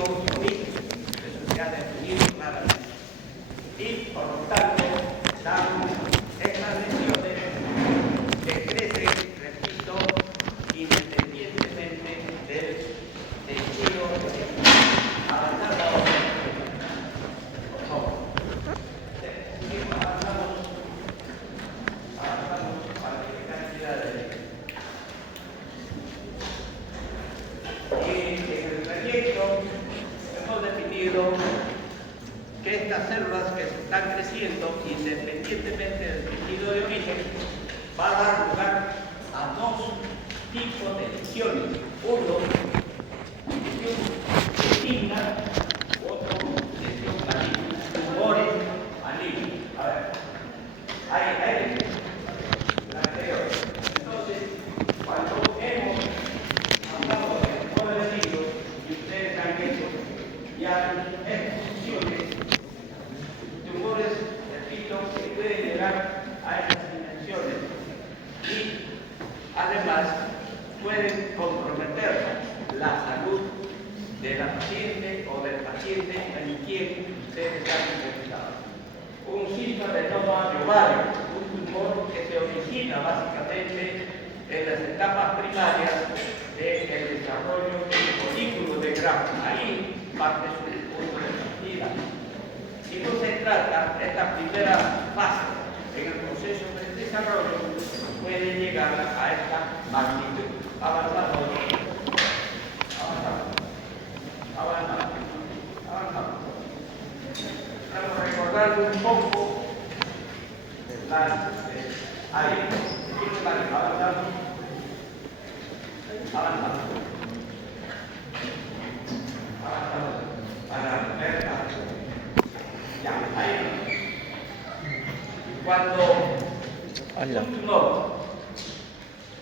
tejido de origen, eso se ha definido claramente. Y por lo tanto, damos estas lesiones que crecen, repito, independientemente del tejido avanzado. Avanzamos para la cantidad de... Y en el trayecto hemos definido que estas células que están creciendo independientemente del tejido de origen va a dar lugar a dos tipos de lesiones. Uno, lesión benigna, otro, lesión maligna. Tumores malignos. A ver, ahí la anterior. Entonces, cuando hemos hablado de todo el libro y ustedes han hecho ya exposiciones, tumores, repito, que pueden llegar a estas dimensiones y además pueden comprometer la salud de la paciente o del paciente en quien ustedes han investigado. Un cistoadenoma de ovario, un tumor que se origina básicamente en las etapas primarias del desarrollo del folículo de Graham. Ahí parte su punto de partida. Si no se trata, esta primera fase en el proceso de desarrollo puede llegar a esta magnitud. Avanzamos. Estamos recordando un poco las áreas. Avanzamos. Para ver ya, ahí. Cuando un tumor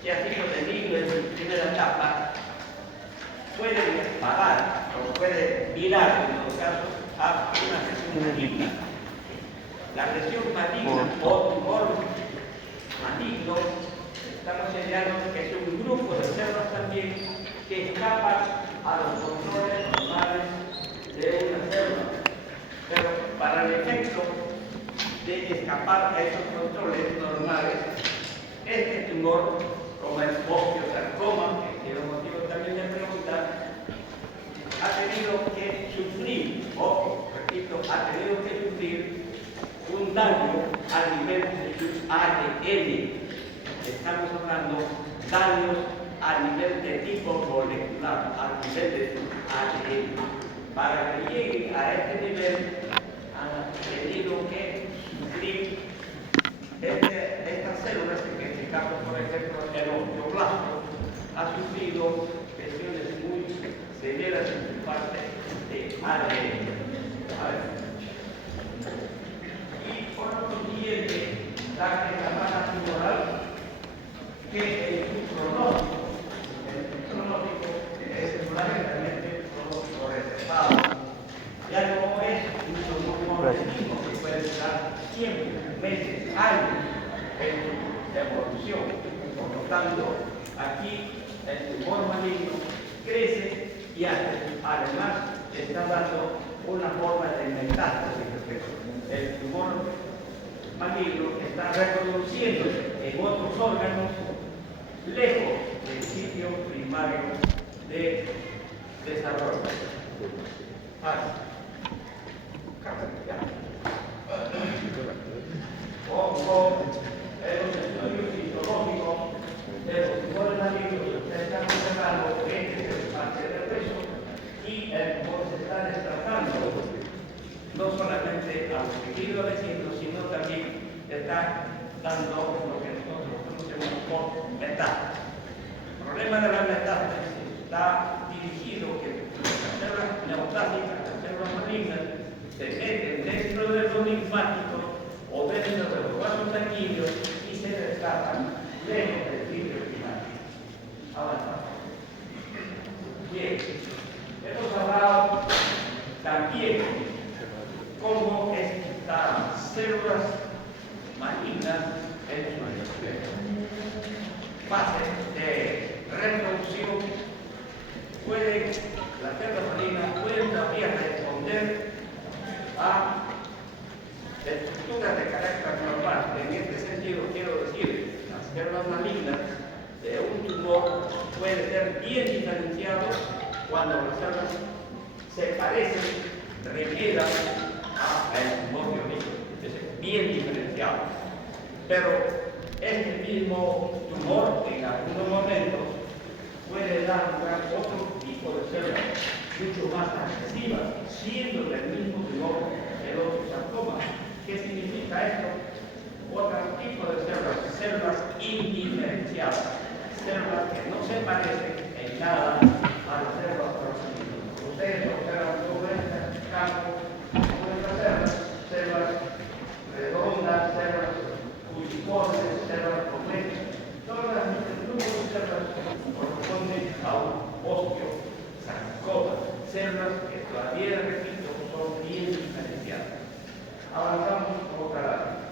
que ha sido benigno en su primera etapa puede parar o puede virar en los casos a una lesión maligna. La lesión maligna o tumor maligno, estamos señalando que es un grupo de células también que escapan a los controles normales de una célula. Pero para el efecto de escapar a esos controles normales, este tumor, como el osteosarcoma, que es el motivo también de preguntar, ha tenido que sufrir, repito, ha tenido que sufrir un daño a nivel de su ADN. Estamos hablando de daños a nivel de tipo molecular, a nivel de su ADN. Para que llegue a este nivel, han tenido que sufrir estas células, en este caso, por ejemplo, el osteoblasto, ha sufrido lesiones muy severas en su parte de ADN. Y por lo siguiente, la camada tumoral, que es un pronóstico, es fundamentalmente pronóstico reservado. Ya no es un tumor benigno que puede estar siempre, meses, años en su evolución. Por lo tanto, aquí el tumor maligno crece y además está dando una forma de metástasis. El tumor maligno está reproduciéndose en otros órganos lejos del sitio primario de desarrollo. O en los estudios histológicos de los tumores malignos se están observando que es parte del hueso y el tumor se está desplazando no solamente a los tejidos vecinos, sino también está dando lo que nosotros conocemos como metástasis. El problema de la metástasis está dirigido que las células neoplásicas, las células malignas, se meten dentro de los linfáticos o dentro de los vasos sanguíneos y se desplazan lejos del sitio primario. Avanzamos. Bien, hemos hablado también cómo estas células malignas en su fase de reproducción las células malignas pueden todavía responder a estructuras de carácter normal. En este sentido quiero decir, las células malignas de un tumor pueden ser bien diferenciados cuando las células se parecen, refieran al tumor de origen, es decir, bien diferenciado. Pero este mismo tumor en algunos momentos puede dar lugar a otro tipo de células mucho más agresivas, siendo el mismo tumor el otro sarcoma. ¿Qué significa esto? Otro tipo de células indiferenciadas, células que no se parecen en nada a las células proximales. Ustedes observan todo este campo, células redondas, células fusiformes, células convexas, todas el grupo de células corresponden a un osteosarcoma, células que todavía, repito, son bien diferenciadas. Avanzamos por otra lado.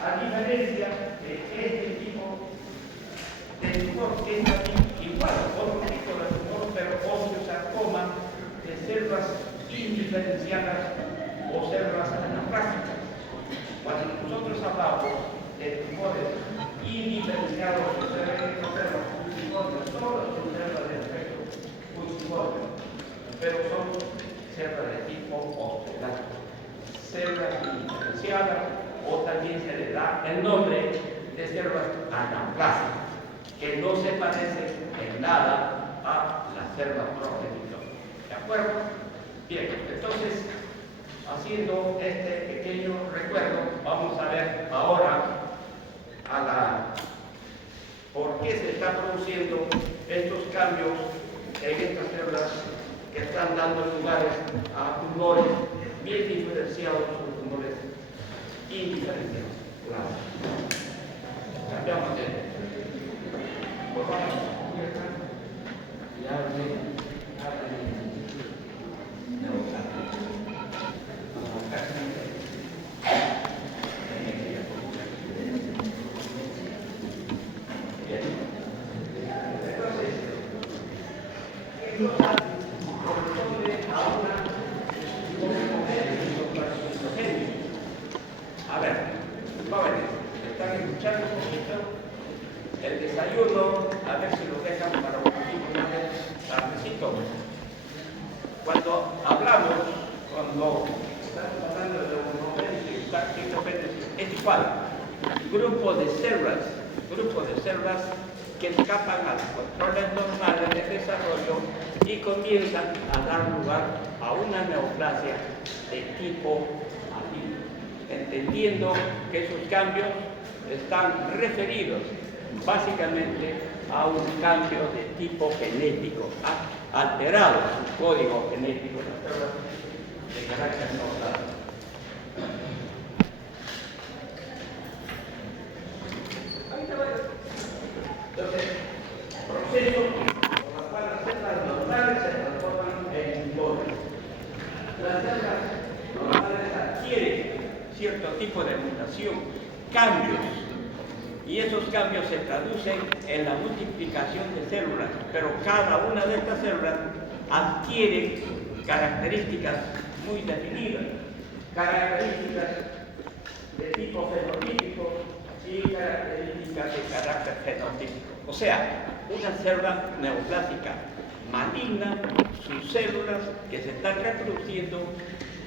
A diferencia de este tipo de tumor, que es igual, otro tipo de tumor, pero osteosarcoma de células indiferenciadas o células anaplásticas. Cuando nosotros hablamos de tumores indiferenciados o células fusiformes, todas son células de efecto fusiforme, pero son células de tipo osteolástico, células indiferenciadas, o también se le da el nombre de células anaplásticas, que no se parecen en nada a las células progenitora. ¿De acuerdo? Bien, entonces, haciendo este pequeño recuerdo, vamos a ver ahora por qué se están produciendo estos cambios en estas células que están dando lugares a tumores bien diferenciados o tumores indiferenciados. Claro. Cambiamos de por favor. A ver, jóvenes, ¿están escuchando un poquito? El desayuno, a ver si lo dejan para un poquito más tardecito. Cuando estamos hablando de es igual, grupo de células que escapan a los controles normales de desarrollo y comienzan a dar lugar a una neoplasia de tipo maligno, entendiendo que esos cambios están referidos básicamente a un cambio de tipo genético, alterado su código genético de las células de carácter neoplásico. Entonces, proceso por los cuales las células normales se transforman en tumores. Las células normales adquieren cierto tipo de mutación, cambios, y esos cambios se traducen en la multiplicación de células, pero cada una de estas células adquiere características muy definidas, características de tipo fenotípico y características de carácter fenotípico. O sea, una célula neoplásica maligna, sus células que se están reproduciendo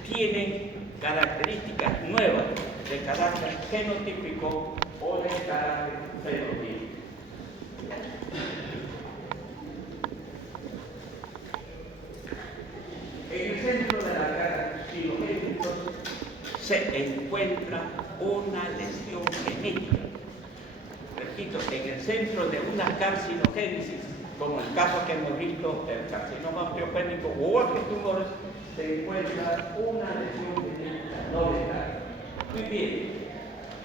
tienen características nuevas de carácter genotípico o de carácter fenotípico. En el centro de la carcinogénesis se encuentra una lesión genética. Repito, en el centro de una carcinogénesis, como el caso que hemos visto del carcinoma osteogénico u otros tumores, se encuentra una lesión genética no letal. Muy bien,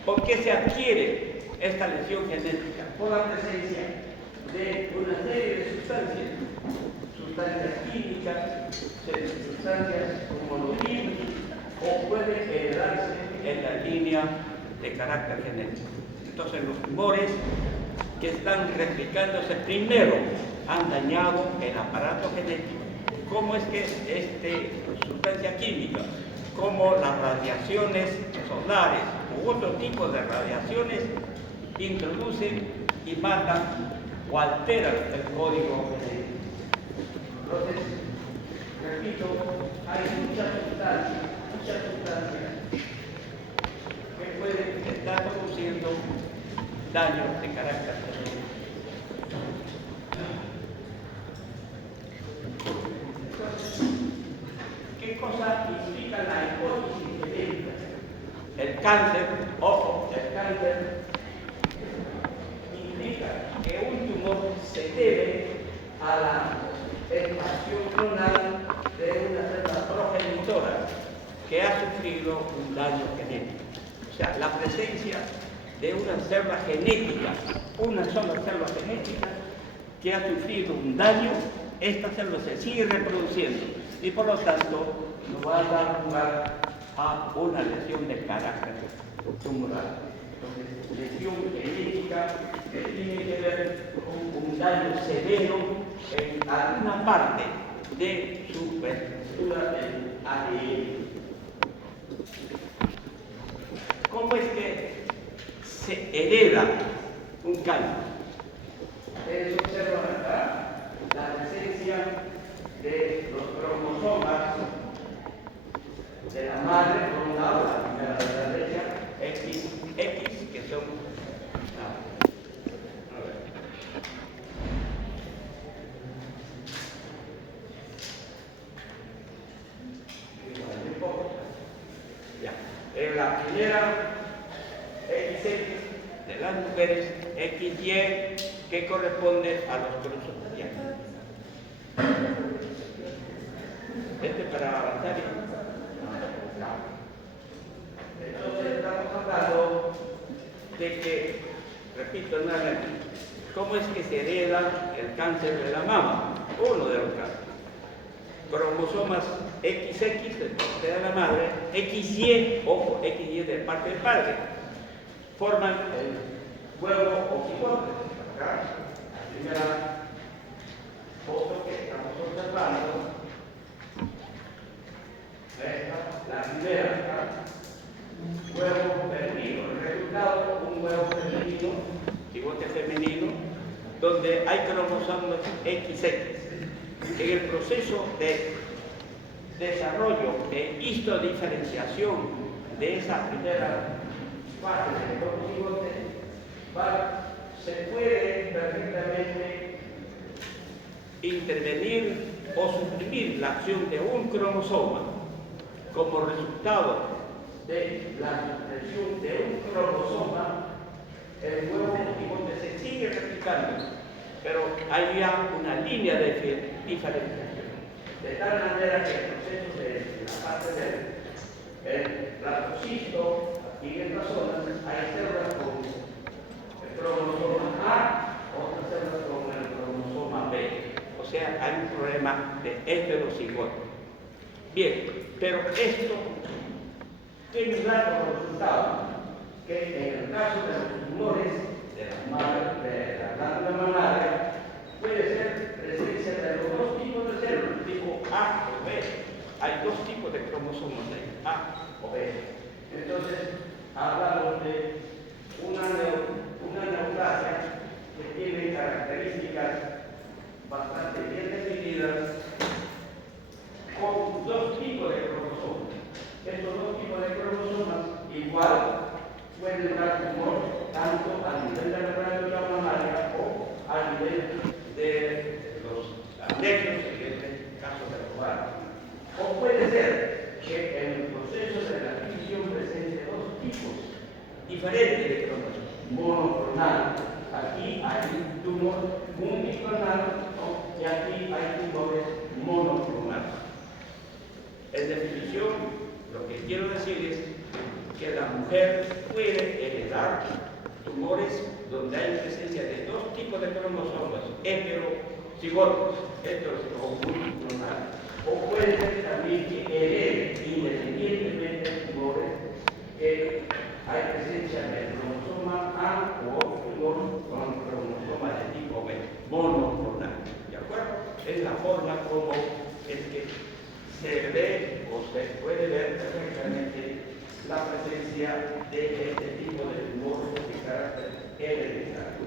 ¿por qué se adquiere esta lesión genética? Por la presencia de una serie de sustancias químicas, sustancias como los virus, o puede heredarse en la línea de carácter genético. Entonces, los tumores que están replicándose primero han dañado el aparato genético. ¿Cómo es que sustancia química, como las radiaciones solares u otro tipo de radiaciones, introducen y matan o alteran el código genético? Entonces, repito, hay muchas sustancias que pueden estar produciendo daños de carácter genético. ¿Qué cosa implica la hipótesis genética? El cáncer, ojo, el cáncer implica que un tumor se debe a la expansión clonal de una célula progenitora que ha sufrido un daño genético. O sea, la presencia de una célula genética, una sola célula genética que ha sufrido un daño, esta célula se sigue reproduciendo y por lo tanto no va a dar lugar a una lesión de carácter tumoral. Entonces, lesión genética que tiene que ver con un daño severo en alguna parte de su estructura del ADN. ¿Cómo es que se hereda un cáncer? Ustedes observan acá la presencia de los cromosomas de la madre, por un lado, la primera de la derecha, X, que son... A ver. Ya. En la primera, XX de las mujeres, XY, que corresponde a los cromosomas. Para avanzar. Entonces estamos hablando de que, repito nuevamente, ¿cómo es que se hereda el cáncer de la mama? Uno de los casos. Cromosomas XX de parte de la madre, XY, ojo, XY de parte del padre, forman el huevo o cigote. Acá, la primera foto que estamos observando. La primera, huevo femenino, el resultado, un huevo femenino, cigote femenino, donde hay cromosomas XX. En el proceso de desarrollo e histodiferenciación de esa primera fase del cigote, se puede perfectamente intervenir o suprimir la acción de un cromosoma como resultado de la supresión de un cromosoma. El huevo cigote se sigue replicando, pero hay ya una línea de diferenciación, de tal manera que el proceso de la parte del blastocisto, aquí en esta zona, hay células con el cromosoma A, otras células con el cromosoma B. O sea, hay un problema de heterocigoto. Bien, pero esto tiene un dato resultado, que en el caso de los tumores de la glándula mamaria puede ser presencia de los dos tipos de células, tipo A o B. Hay dos tipos de cromosomas ahí, A o B. Entonces, hablamos de una neoplasia que tiene características bastante bien definidas con dos tipos de cromosomas. Estos dos tipos de cromosomas igual pueden dar tumor tanto a nivel de la glándula mamaria o a nivel de los anexos, en este caso del ovario. O puede ser que en el proceso de la división presente dos tipos diferentes de cromosomas, monoclonal. Aquí hay un tumor multiclonal, ¿no? Y aquí hay tumores monoclonales. En definición, lo que quiero decir es que la mujer puede heredar tumores donde hay presencia de dos tipos de cromosomas, heterocigotos, o multiclonales. O puede ser también que herede independientemente tumores que hay presencia del cromosoma A o otro tumor con cromosoma de tipo B, monoclonal. es la forma como es que se ve o se puede ver perfectamente la presencia de este tipo de tumores de carácter hereditario.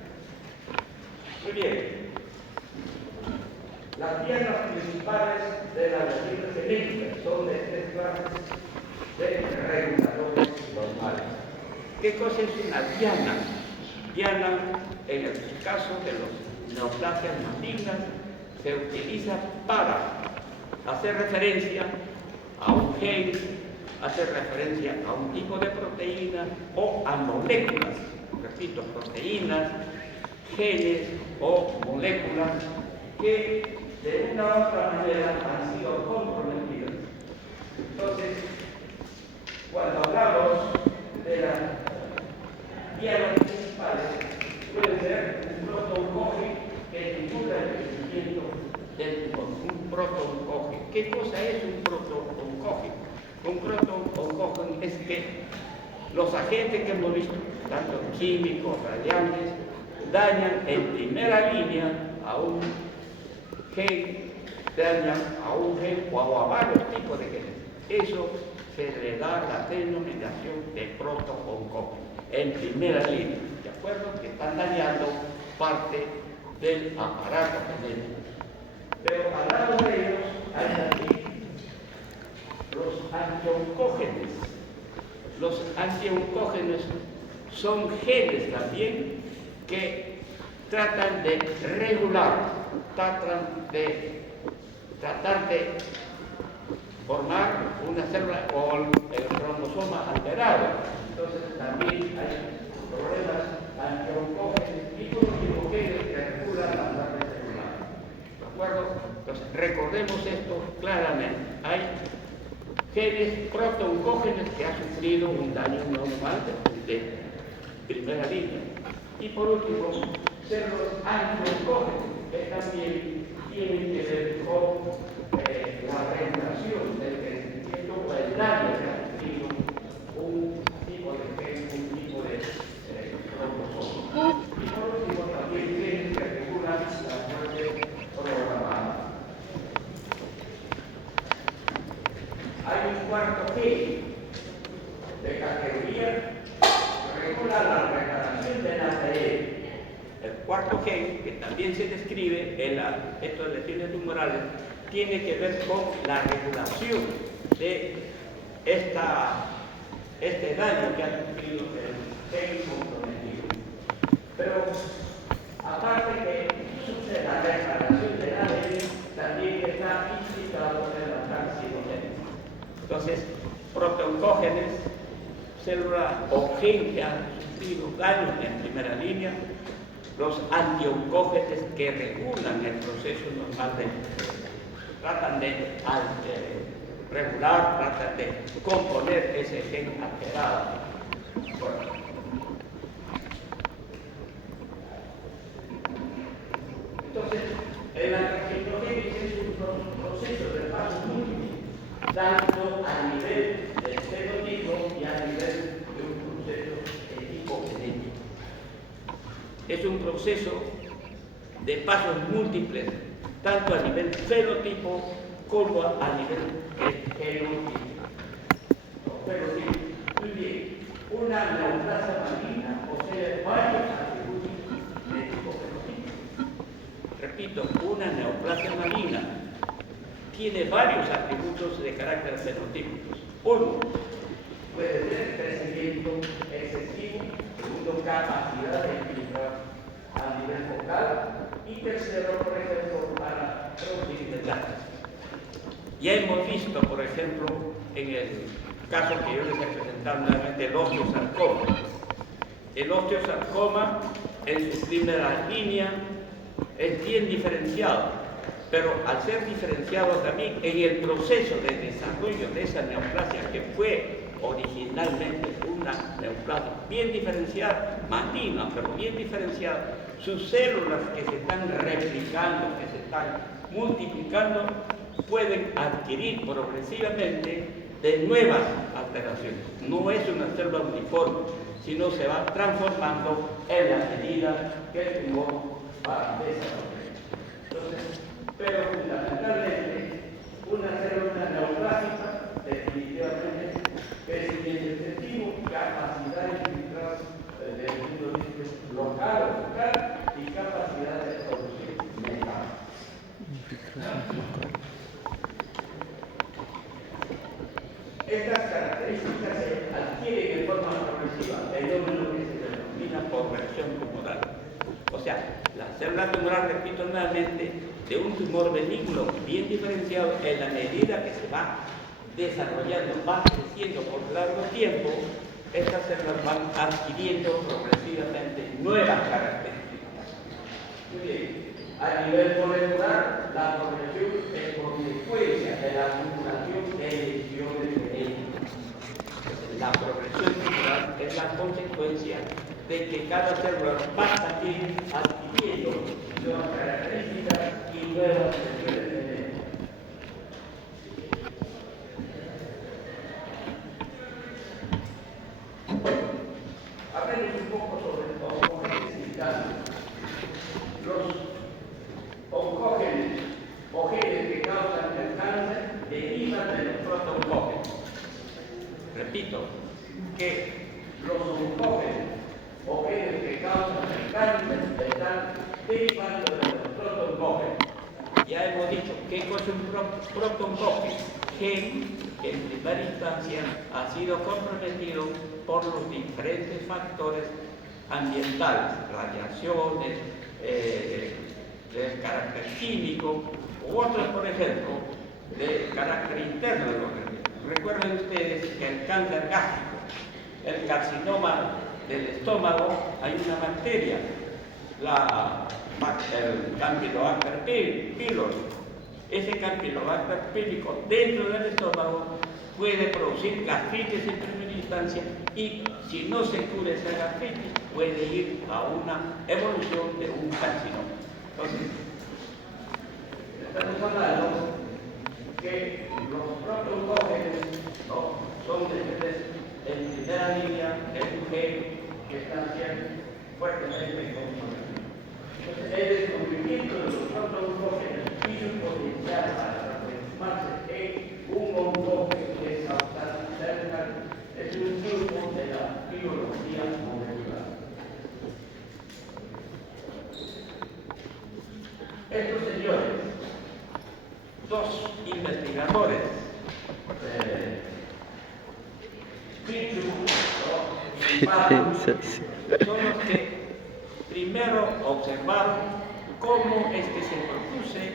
Muy bien. Las dianas principales de la medicina genética son de tres clases de reguladores normales. ¿Qué cosa es una diana? Diana, en el caso de los neoplasias malignas, se utiliza para hacer referencia a un gen, hacer referencia a un tipo de proteína o a moléculas, repito, proteínas, genes o moléculas que de una u otra manera han sido comprometidas. Entonces, cuando hablamos de las dianas principales, puede ser un protooncoge que estimula el crecimiento del tumor, un protooncoge. ¿Qué cosa es un protooncoge? Un protooncoge es que los agentes que hemos visto, tanto químicos, radiantes, dañan en primera línea a un gen, dañan a un gen o a varios tipos de genes. Eso se le da la denominación de protooncoge en primera línea, ¿de acuerdo? Que están dañando parte del aparato genético. Pero al lado de ellos hay aquí los antioncógenes. Los antioncógenes son genes también que tratan de regular, tratar de formar una célula con el cromosoma alterado. Entonces también hay problemas antioncógenes y genes que regulan la muerte celular. ¿De acuerdo? Entonces recordemos esto claramente. Hay genes protoncógenes que han sufrido un daño normal de primera línea. Y por último, células antioncógenes que también tienen que ver con la regulación del crecimiento o el daño que ha sufrido un tipo de gen, un tipo de cromosoma. Y por último, también genes que regulan la muerte programada. Hay un cuarto gen de categoría que regula la reparación del ADN. El cuarto gen, que también se describe en estos lesiones tumorales, tiene que ver con la regulación de este daño que ha sufrido el gen comprometido. Pero aparte que sucede la reparación del ADN, también está implicado en la carcinogénesis. Entonces, protoncógenes, célula o gen que han sufrido daño en primera línea, los antioncógenes que regulan el proceso normal tratan de regular, tratan de componer ese gen alterado. Bueno. Entonces, la carcinogénesis es un proceso de paso múltiple, tanto a nivel del fenotipo y a nivel de un proceso de tipo genético. Es un proceso de pasos múltiples, tanto a nivel fenotipo como a nivel genotipo. Muy bien, una neoplasia maligna posee varios atributos de tipo fenotipo. Repito, una neoplasia maligna tiene varios atributos de carácter fenotípicos. Uno, puede tener crecimiento excesivo. Segundo, capacidad de infiltrar a nivel focal. Y tercero, por ejemplo, para producir metástasis. Ya hemos visto, por ejemplo, en el caso que yo les he presentado nuevamente, el osteosarcoma. El osteosarcoma en su primera línea es bien diferenciado, pero al ser diferenciado también en el proceso de desarrollo de esa neoplasia, que fue originalmente una neoplasia bien diferenciada, maligna, pero bien diferenciada, sus células que se están replicando, que se están multiplicando, pueden adquirir progresivamente de nuevas alteraciones. No es una célula uniforme, sino se va transformando en la medida que el tumor va desarrollando. Entonces, pero Estas características se adquieren de forma progresiva, fenómeno que se denomina por reacción tumoral. O sea, la célula tumoral, repito nuevamente, de un tumor benigno bien diferenciado, en la medida que se va desarrollando, va creciendo por largo tiempo, estas células van adquiriendo progresivamente nuevas características. Muy bien. A nivel molecular, la progresión es consecuencia de la acumulación de lesiones genéticas. La progresión tumoral es la consecuencia de que cada célula va también adquiriendo nuevas características y nuevas lesiones genéticas. Hablemos un poco sobre los oncógenes vitales. Los oncógenes o genes que causan el cáncer derivan de los protoncógenos. Repito, que los oncógenes o genes que causan el cáncer están derivando de los protoncógenos. Ya hemos dicho qué cosa es un protoncógeno, gen que en primera instancia ha sido comprometido por los diferentes factores ambientales, radiaciones, de carácter químico, u otros, por ejemplo, de carácter interno del organismo. Recuerden ustedes que el cáncer gástrico, el carcinoma del estómago, hay una bacteria, el Campylobacter pylori. Ese Campylobacter pylori dentro del estómago puede producir gastritis en primera instancia y si no se cura esa gastritis puede ir a una evolución de un carcinoma. Entonces, estamos hablando que los protoncógenes son en primera línea de un gen que está siendo fuertemente comprometido. Entonces, el descubrimiento de los protoncógenos y su potencial para transformarse en un oncógeno de causal celular es un grupo de la biología molecular. Estos señores, dos investigadores, son los que primero observaron cómo es que se produce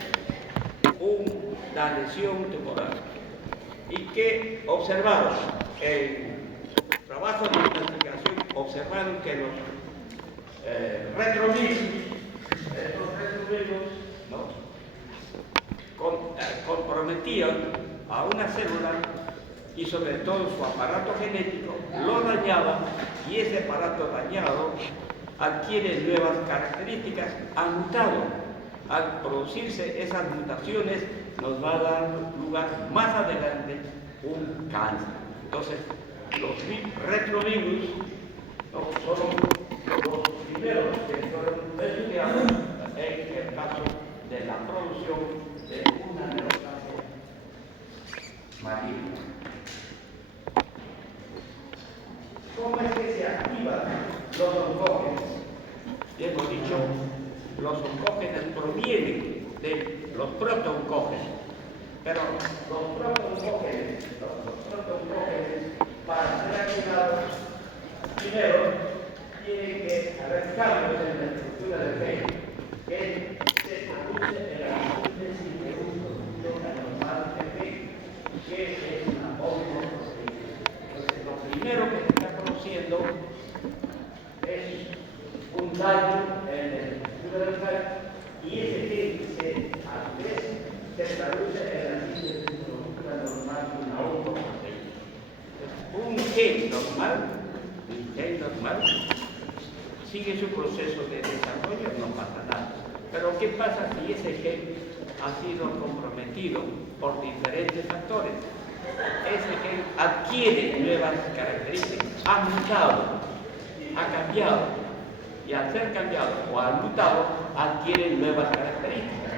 una lesión tumoral. ¿Y qué observaron? En trabajo de investigación observaron que los retrovirus, comprometían a una célula y sobre todo su aparato genético, lo dañaban y ese aparato dañado adquiere nuevas características, ha mutado. Al producirse esas mutaciones nos va a dar lugar más adelante un cáncer. Entonces, los retrovirus son los primeros que fueron estudiados en el caso de la producción de una neoplasia maligna. ¿Cómo es que se activan los oncógenos? Ya hemos dicho, los oncógenos provienen de los protooncógenos, pero los protooncógenos para ser activados, primero tienen que haber cambios en la estructura del gen que se produce en la síntesis de un producto anormal de gen, que es una homoproteína. Entonces, lo primero que se está produciendo es un daño en la estructura del gen y ese gen a su vez se traduce en la síntesis de un producto anormal de una homoproteína. Un gen normal sigue su proceso de desarrollo, no pasa nada. Pero ¿qué pasa si ese gen ha sido comprometido por diferentes factores? Ese gen adquiere nuevas características, ha mutado, ha cambiado, y al ser cambiado o al mutado adquiere nuevas características.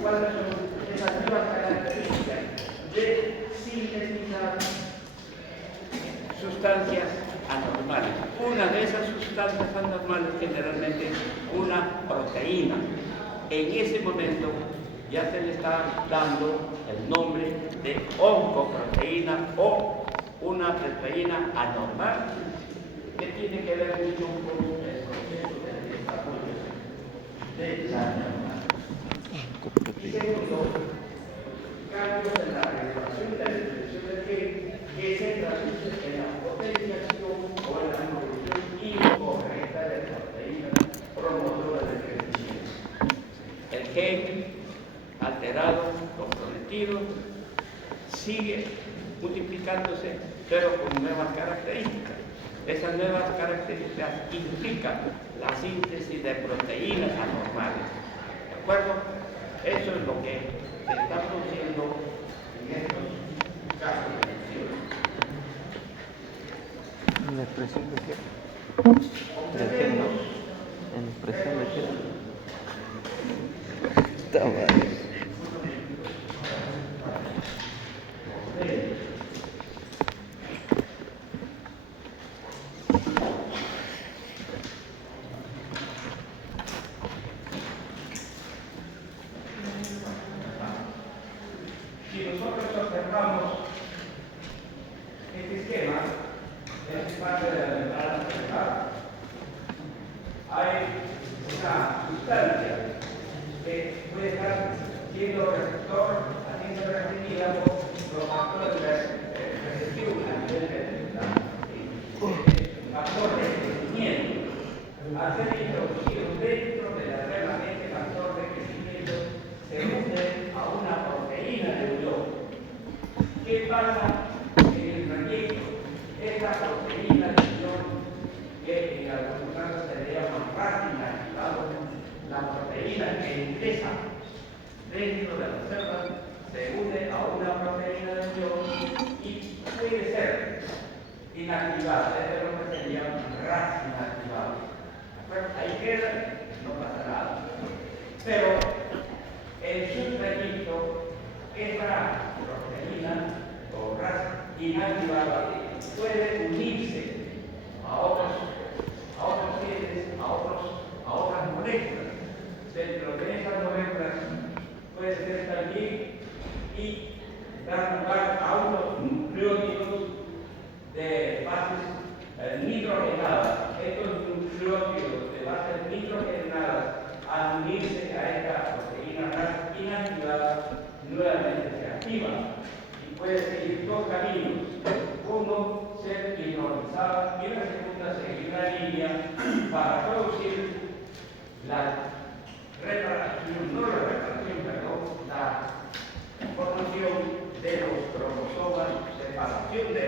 ¿Cuáles son esas nuevas características? De sintetizar sustancias anormales. Una de esas sustancias anormales generalmente es una proteína. En ese momento ya se le está dando el nombre de oncoproteína o una proteína anormal que tiene que ver mucho con el proceso de desarrollo de la enfermedad. Y segundo, cambios en la regulación de la expresión del gen que se traduce en la potenciación o en la producción incorrecta de proteínas promotoras del crecimiento. El gen alterado, comprometido, sigue multiplicándose, pero con nuevas características. Esas nuevas características implican la síntesis de proteínas anormales. ¿De acuerdo? Eso es lo que se está produciendo en estos casos de lesión. ¿La expresión de qué? ¿De qué, no? ¿En la expresión de qué? Está mal. Si nosotros observamos este esquema, es parte de la membrana cerebral. Hay una sustancia que puede estar siendo receptor, haciendo repetida por los factores de recepción a nivel de factor de crecimiento. Al ser introducido dentro de la célula, este factor de crecimiento se une a una proteína de unión. ¿Qué pasa en el trayecto? Esta proteína de unión, que en algunos casos se le llama racing activado, la proteína que ingresa dentro de la célula se une a una proteína de unión y puede ser inactivada. Este es lo que se llama racing activado. Ahí queda, no pasa nada. Pero en su trayecto, esta proteína o RAS inactivada puede unirse a otros genes, a otras moléculas. Dentro de esas moléculas puede ser también y dar lugar a unos nucleótidos de bases nitrogenadas. Estos nucleótidos de bases nitrogenadas, al unirse a esta proteína RAS inactivada, nuevamente se activa y puede seguir dos caminos. Uno, ser hidrolizada y la segunda, seguir la línea para producir la reparación, no la reparación, perdón, la formación de los cromosomas, separación de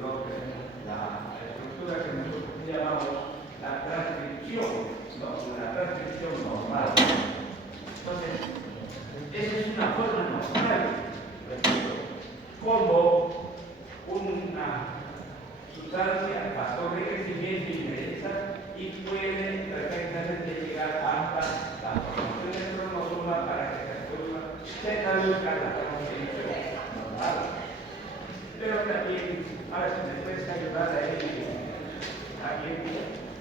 la estructura que nosotros llamamos la transcripción, la transcripción normal. Entonces, esa es una forma normal, como una sustancia, factor de crecimiento ingresa y puede perfectamente llegar hasta la formación del cromosoma para que se traduzca la transcripción normal. Pero también, a ver si me puedes ayudar a él.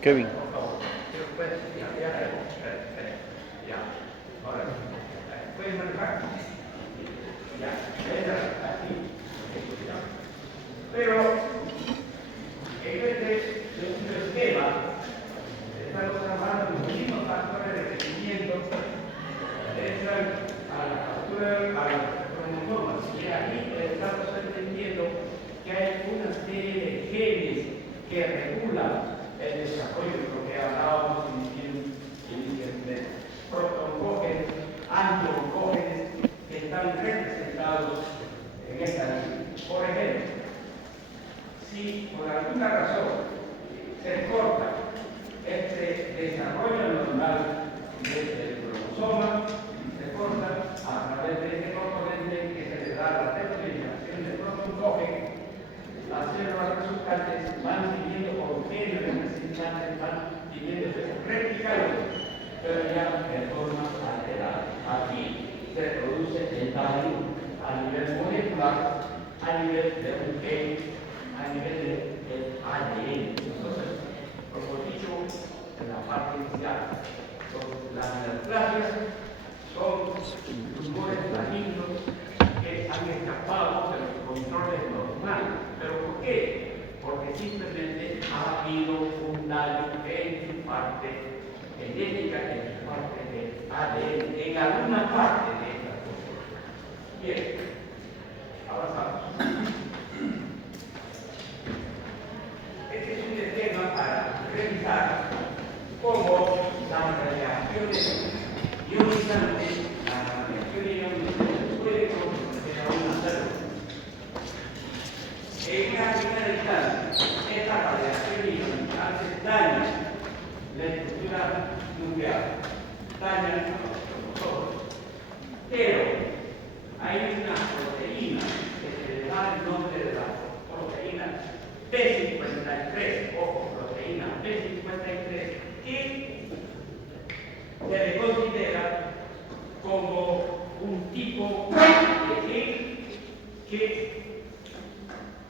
Kevin. Por favor. Ya. Ahora sí. ¿Puedes manejar? Ya. Aquí. Pero en este segundo esquema estamos trabajando los mismos factores de crecimiento entran a la captura a los cromosomas. Y aquí estamos entendiendo que hay una serie de genes que regulan el desarrollo, lo que hablábamos inicialmente, protoncógenes, antioncógenes, que están representados en esta línea. Por ejemplo, si por alguna razón se corta este desarrollo normal del cromosoma, se corta a través de este componente que se le da la terminación del protoncógeno, las células resultantes van siguiendo por medio de representantes, van siguiendo replicando, pero ya de forma alterada. Aquí se produce el daño a nivel molecular, a nivel de un gen, a nivel del ADN. Entonces, como he dicho en la parte inicial, las neoplasias son tumores malignos que han escapado de los controles normales. ¿Pero por qué? Porque simplemente ha habido un daño en su parte genética, en su parte de ADN, en alguna parte de esta cosa. Bien, avanzamos. Este es un esquema para revisar cómo las radiaciones ionizantes, la radiación ionizante puede comprometer a una célula. En una primera instancia, esta radiación ionizante daña la estructura nuclear, daña a los cromosomas. Pero hay una proteína que se le da el nombre de la proteína P53, ojo, proteína P53, que se le considera como un tipo de gen que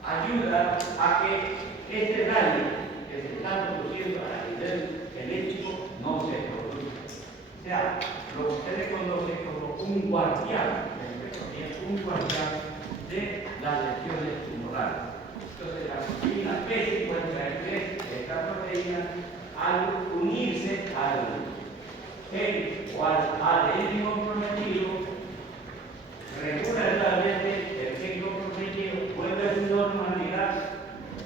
ayuda a que este daño que se está produciendo a nivel genético no se produzca. O sea, lo que se le conoce como un guardián, un guardián de las lesiones tumorales. Entonces, la proteína P53, esta proteína, al unirse al gen o al ADN comprometido, regularmente el gen comprometido vuelve a su normalidad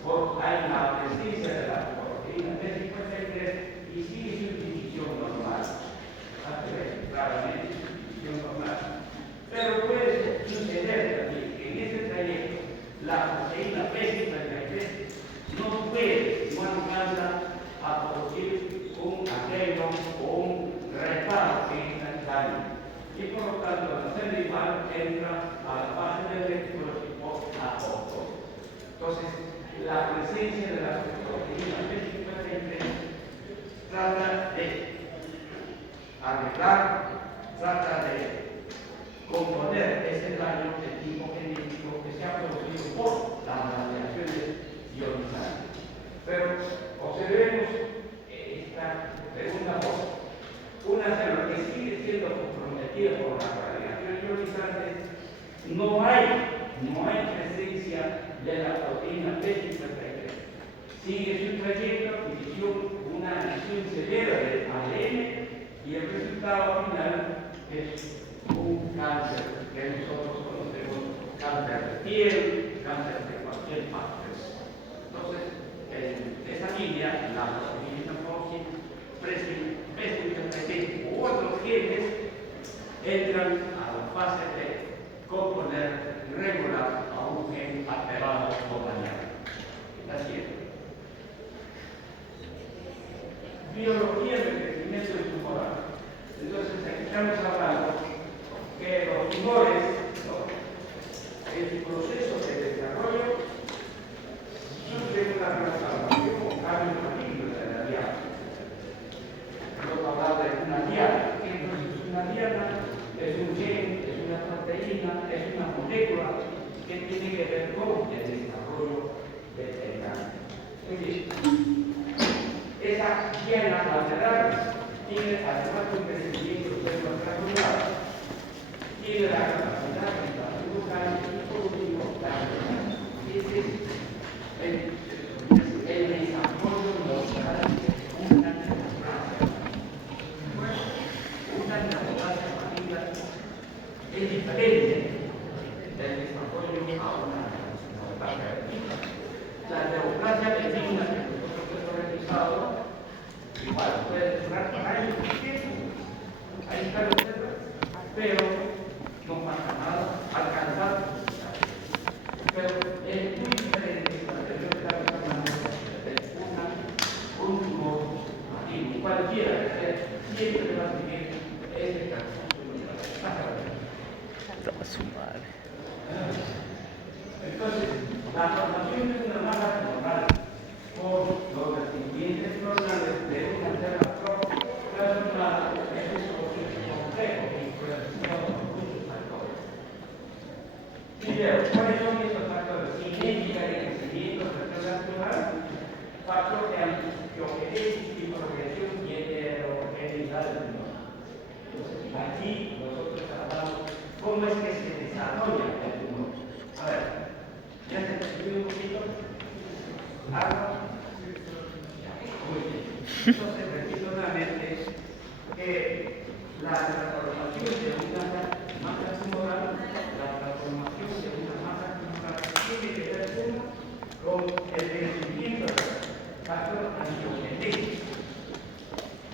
por la presencia de la proteína P53 y sigue su división normal. Claramente, división normal. Pero puede suceder también que en ese trayecto la proteína P53 no puede, no alcanza a producir un arreglo o un reparo en esta cadena. Y por lo tanto, la célula igual entra a la fase del electrolito a poco. Entonces, la presencia de la proteína P53 trata de arreglar, trata de componer ese daño de tipo genético que se ha producido por las radiaciones ionizantes. Pero observemos esta segunda cosa. Una célula que sigue siendo comprometida por las radiaciones ionizantes, no hay presencia de la proteína P53. Sigue su trayecto, una adición severa del ADN y el resultado final es un cáncer que nosotros conocemos cáncer de piel, cáncer de cualquier parte. Entonces, en esa línea, la proteína P53 u otros genes entran a la fase de componer regular a un gen alterado o dañado. ¿Está cierto? Biología del crecimiento tumoral. Entonces, aquí estamos hablando que los tumores, el proceso de desarrollo, sufre una transformación o cambio maligno de la diana. Luego hablar de una diana. Entonces, una diana es un gen, es una proteína, es una molécula que tiene que ver con el desarrollo del cáncer. Esa diana lateral tiene además un crecimiento celular, tiene la capacidad de trabajar y productivo también. Ese es el desarrollo local de una democracia. Una democracia maligna es diferente del desarrollo a una democracia benigna. La democracia benigna que nosotros hemos realizado igual puede durar para años, ahí está la observa, pero no pasa nada, alcanzar. Pero es muy diferente cuando yo estaba hablando de un tumor maligno, cualquiera que sea, siempre va a seguir ese caso. Toma su madre. Entonces, la formación de una masa normal por los recipientes normales de una célula transformada es un proceso complejo influenciado por muchos factores. Primero, ¿cuáles son estos factores? Genética y crecimiento relacional, factor de angiogenesis y progresión y heterogeneidad del tumor. Entonces, aquí nosotros hablamos cómo es que se desarrolla el tumor. A ver, ¿ya se entendió un poquito? ¿Algo? Muy bien. Entonces, repito nuevamente que la transformación de una masa tumoral, tiene que ver con el crecimiento del factor angiogenético.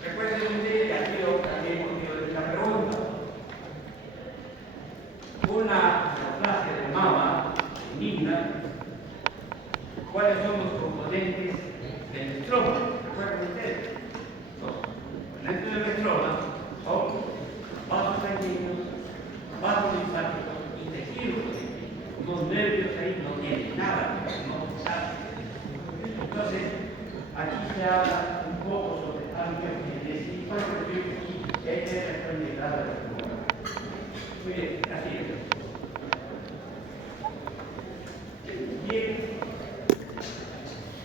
Recuerden ustedes que aquí también hemos tenido esta pregunta. Una clase de mama benigna, ¿cuáles son los componentes del estroma? ¿Recuerdan ustedes? Los componentes del estroma son vasos sanguíneos, vasos linfáticos y tejidos. Los nervios ahí no tienen nada, no saben. Entonces, aquí se habla un poco sobre angiogenesis y esta es la enfermedad de la tumor. Muy bien, así es. Bien,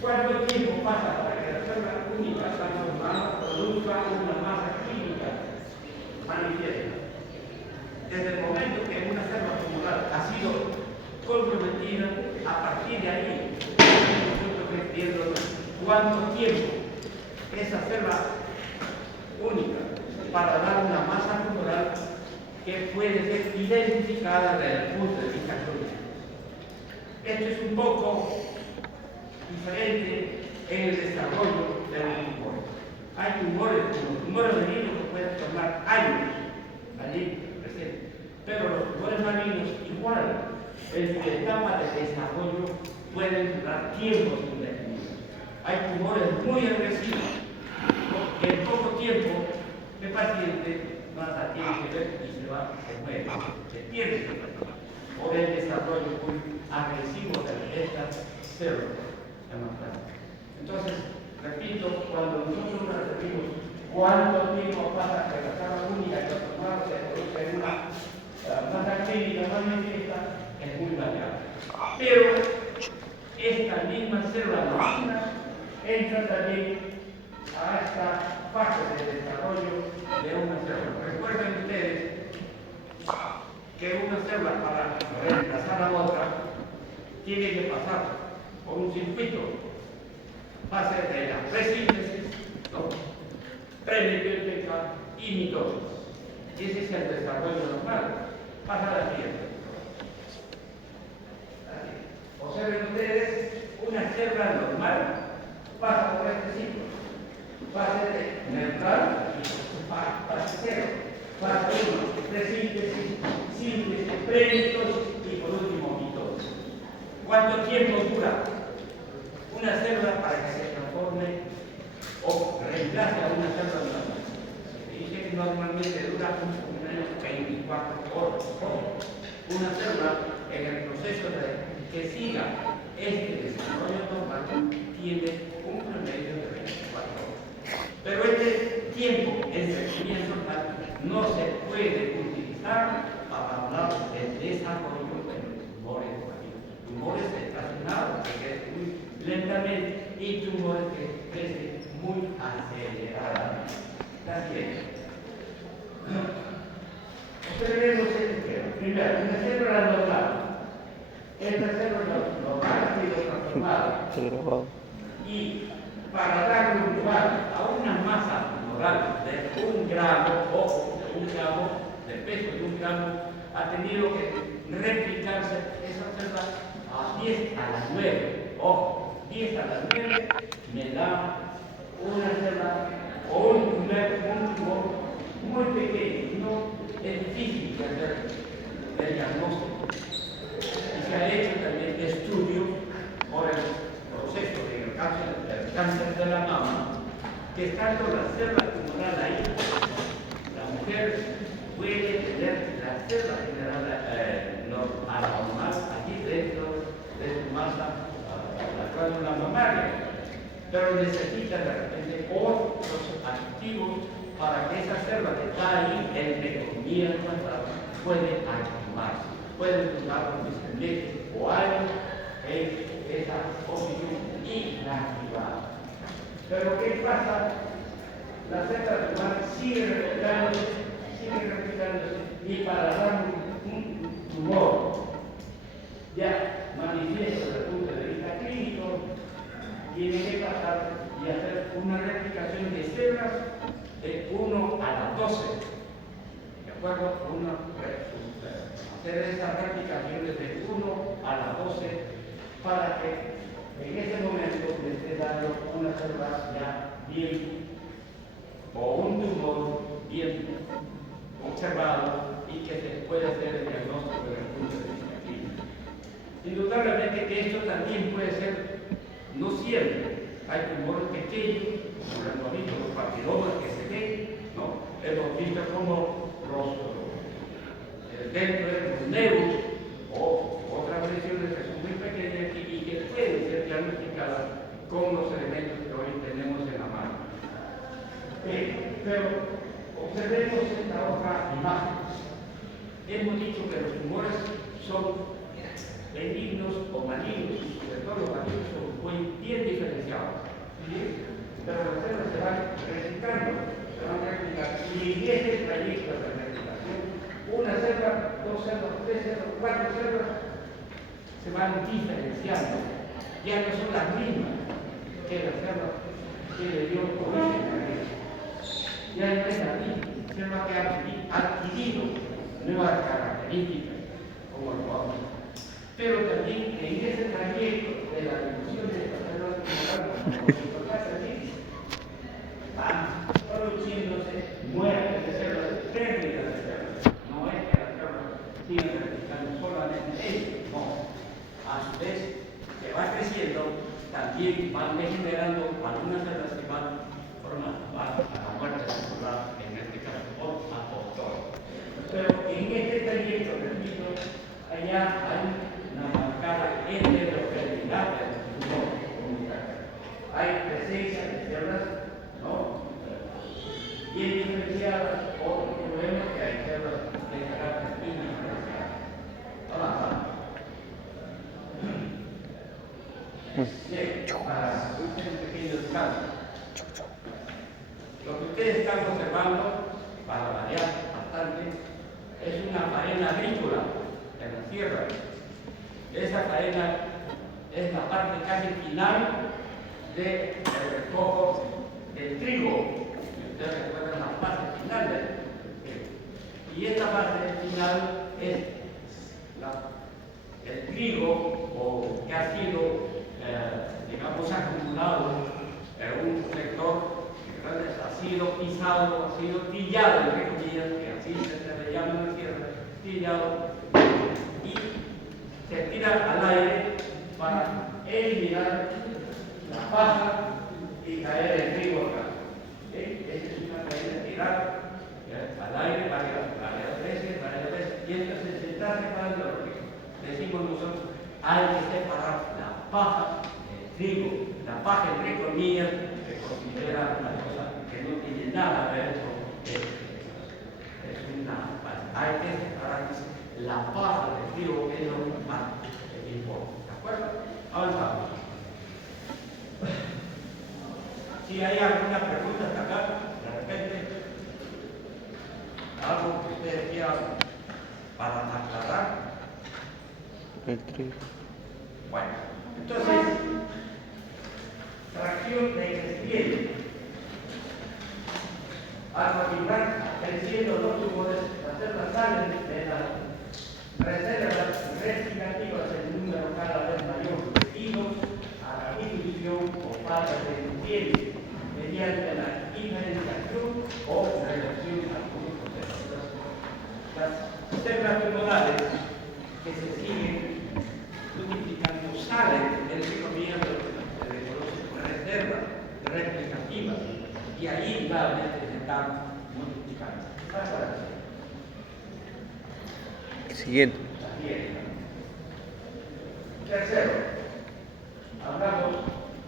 ¿cuánto tiempo pasa para que la célula única transformada produzca una masa química manifiesta? Desde el momento que una célula tumoral ha sido comprometida, a partir de ahí, nosotros viendo cuánto tiempo esa célula única para dar una masa tumoral que puede ser identificada desde el punto de vista clínico. Esto es un poco diferente en el desarrollo de los tumores. Hay tumores, como tumores malignos que pueden tomar años allí presentes, pero los tumores malignos igual, en su etapa de desarrollo pueden durar tiempos indefinidos. Hay tumores muy agresivos que en poco tiempo el paciente mata, tiene que ver y se va, se muere, se pierde por el desarrollo muy agresivo de estas células hematomáticas. Entonces, repito, cuando nosotros nos referimos cuánto tiempo pasa que la célula única que tomamos se produce en una masa clínica manifiesta, es muy variable. Pero esta misma célula maligna entra también a esta fase de desarrollo de una célula. Recuerden ustedes que una célula para reemplazar a otra tiene que pasar por un circuito, fase de la presíntesis, ¿no? Premitosis y mitosis. Ese es el desarrollo normal. Pasa a la siguiente. Observen ustedes, una célula normal pasa por este ciclo. Fase de neutral y fase cero. Fase 1, presíntesis, síntesis, premitosis y por último mitosis. ¿Cuánto tiempo dura una célula para que se transforme o reemplace a una célula normal? Se dice que normalmente dura un año 24 horas. Una célula en el proceso de que siga este desarrollo normal tiene un promedio de 24 horas. Pero este tiempo en crecimiento normal no se puede utilizar para hablar del desarrollo de los tumores malignos. Tumores estacionados que crecen muy lentamente y tumores que crecen muy aceleradamente. Así es. Observemos el esquema. Primero, una célula normal. Esta célula normal ha sido transformada y para darle un lugar a una masa tumoral de 1 gramo o de 1 gramo, de peso de 1 gramo, ha tenido que replicarse esa célula a 10 a la 9. Ojo, 10 a la 9 me da una célula o un tumor muy pequeño, no es difícil de hacer el diagnóstico. Y se ha hecho también estudios por el proceso del cáncer de la mama, que estando la célula tumoral ahí, la mujer puede tener la célula general anormal allí dentro de su masa, la glándula mamaria, pero necesita de repente otros activos para que esa célula que está ahí en economía puede activarse. Pueden tomar un meses o años en esa posición inactivada. Pero ¿qué pasa? La célula tumoral sigue replicándose y para dar un replicación de células de 1 a la 12. ¿De acuerdo? Hacer esas replicaciones de 1 a la 12 para que en ese momento le esté dando una célula ya bien o un tumor bien observado y que se puede hacer el diagnóstico desde el punto de vista clínico. Indudablemente que esto también puede ser, no siempre, hay tumores pequeños, como hemos visto los papilomas que se ven, ¿no? Hemos visto como dentro de los nervios o otras lesiones que son muy pequeñas y que pueden ser diagnosticadas con los elementos que hoy tenemos en la mano. Pero observemos esta otra imagen. Hemos dicho que los tumores son benignos o malignos, sobre todo los malignos son muy bien diferenciados. ¿Sí? Pero las células se van reciclando, se van replicando. Y en este trayecto de replicación, una célula, dos células, tres células, cuatro células, se van diferenciando. Ya no son las mismas que las células que le dio origen a ellas. Ya no es la misma célula que ha adquirido nuevas características, como el coágulo. Pero también en ese trayecto de la evolución de estas células tumorales, van produciéndose muertes de células, pérdidas de células. No es que las células sigan replicando solamente ellas, no. A su vez, se va creciendo, también van degenerando algunas células que van a la muerte celular, en este caso por apoptosis. Pero en este trayecto, repito, allá hay una marcada heterogeneidad del tumor comunitario. Hay presencia de células, ¿no? Bien diferenciadas, o vemos que hay células de carácter indiferenciado. Avanzamos. Bien, para hacer un pequeño descanso. Lo que ustedes están observando, para variar bastante, es una faena agrícola en la tierra. Esa faena es la parte casi final del recojo del trigo. Ustedes recuerdan la fase final del trigo. Y esta fase final es el trigo o que ha sido, digamos, acumulado en un sector que ha sido pisado, ha sido tillado, entre comillas, que así se le llama en la tierra, tillado, y se tira al aire para eliminar la paja y caer el trigo acá. Esa es una manera de tirar al aire varias veces, y entonces se está separando lo que decimos nosotros, hay que separar la paja del trigo. La paja, entre comillas, se considera una cosa que no tiene nada que ver con hay que separar la paja del trigo, que es lo más importante. ¿De acuerdo? Avanzamos. Si hay alguna pregunta hasta acá, de repente, algo que ustedes quieran para aclarar. El trigo. Bueno, entonces, tracción de crecimiento. Al continuar creciendo los tumores, las células salen de las reservas replicativas en número cada vez mayor, debido a la disminución o falta de nutrientes mediante la diferenciación o reducción de algunos procesos. Las células tumorales que se siguen multiplicando salen del comillas de las reservas replicativas y ahí realmente se están multiplicando. Siguiente. Tercero, hablamos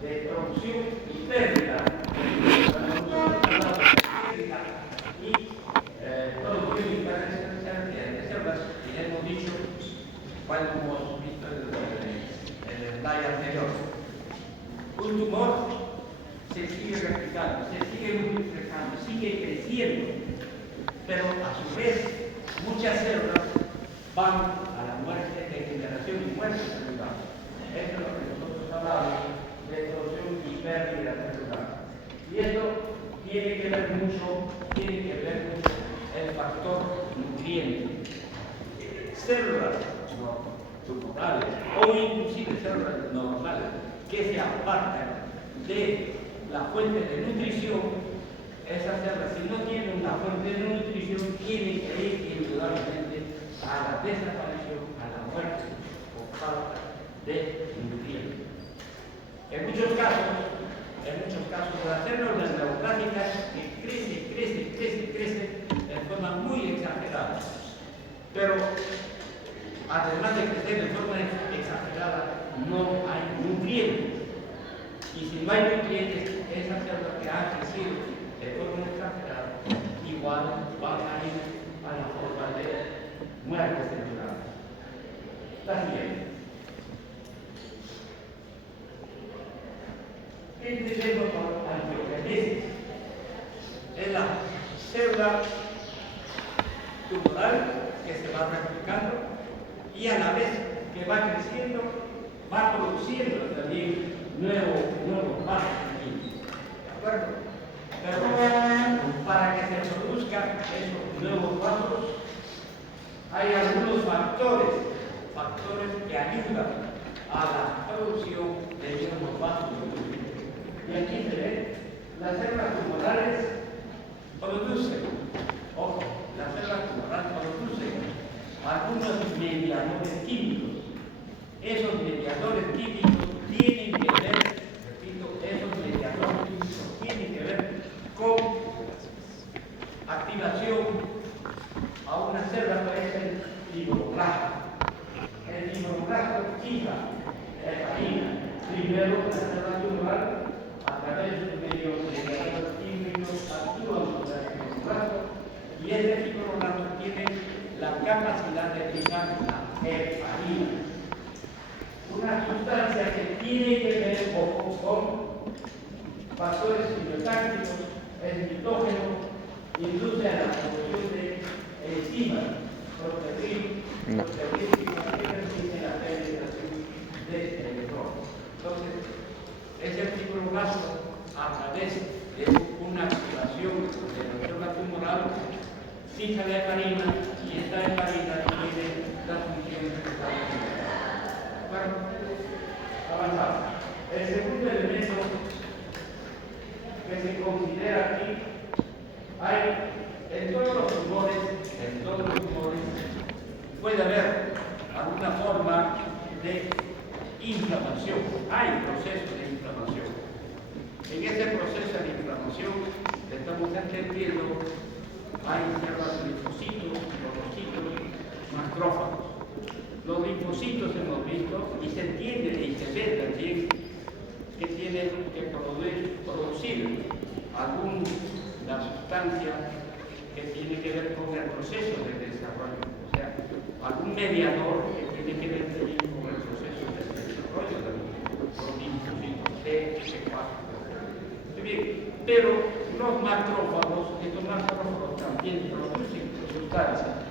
de producción y pérdida. Y producción y pérdida de células, y hemos dicho, cuando hemos visto en el slide anterior. Un tumor se sigue replicando, se sigue multiplicando, sigue creciendo, pero a su vez muchas células van a la muerte, degeneración y muerte celular. Esto es lo que nosotros hablamos de producción y pérdida celular. Y esto tiene que ver mucho el factor nutriente. Células tumorales o inclusive células normales que se apartan de la fuente de nutrición, esas células, si no tienen una fuente de nutrición, tienen que ir indudablemente a la desaparición, a la muerte por falta de nutrientes. En muchos casos, las células neoplásicas crecen en forma muy exagerada. Pero además de crecer de forma exagerada, no hay nutrientes. Y si no hay nutrientes, esas células que han crecido de forma exagerada, igual van a ir a la forma de muerte celular. La siguiente. ¿Qué entendemos por angiogenesis? Es la célula tumoral que se va replicando y a la vez que va creciendo, va produciendo también nuevos vasos sanguíneos. ¿De acuerdo? Pero para que se produzcan esos nuevos vasos, hay algunos factores que ayudan a la producción de nuevos vasos. Y aquí se ve, las células tumorales producen, ojo, las células tumorales producen algunos mediadores químicos. Esos mediadores químicos tienen que ver, repito, esos mediadores químicos tienen que ver con activación a una célula que es el fibroblasto. El fibroblasto fija la heparina. Primero, la célula tumoral, a través de mediadores químicos, actúan sobre el fibroblasto y ese fibroblasto tiene la capacidad de fijar la heparina. Una sustancia que tiene que ver con factores fitotácticos, es mitógeno, induce a la producción de enzimas, proteínas, que permiten la penetración de electrones. Entonces, ese fibroblasto, a través de una activación de la célula tumoral, fija la heparina y esta heparina tiene la función de la. Bueno, avanzamos. El segundo elemento que se considera aquí, hay en todos los tumores, puede haber alguna forma de inflamación. Hay proceso de inflamación. En ese proceso de inflamación estamos entendiendo, hay ciertos linfocitos, monocitos, macrófagos. Los linfocitos hemos visto y se entiende y se ve también que tienen que producir alguna sustancia que tiene que ver con el proceso de desarrollo, o sea, algún mediador que tiene que ver también con el proceso de desarrollo de los linfocitos T, C4. Muy bien, pero los macrófagos, estos macrófagos también producen sustancias.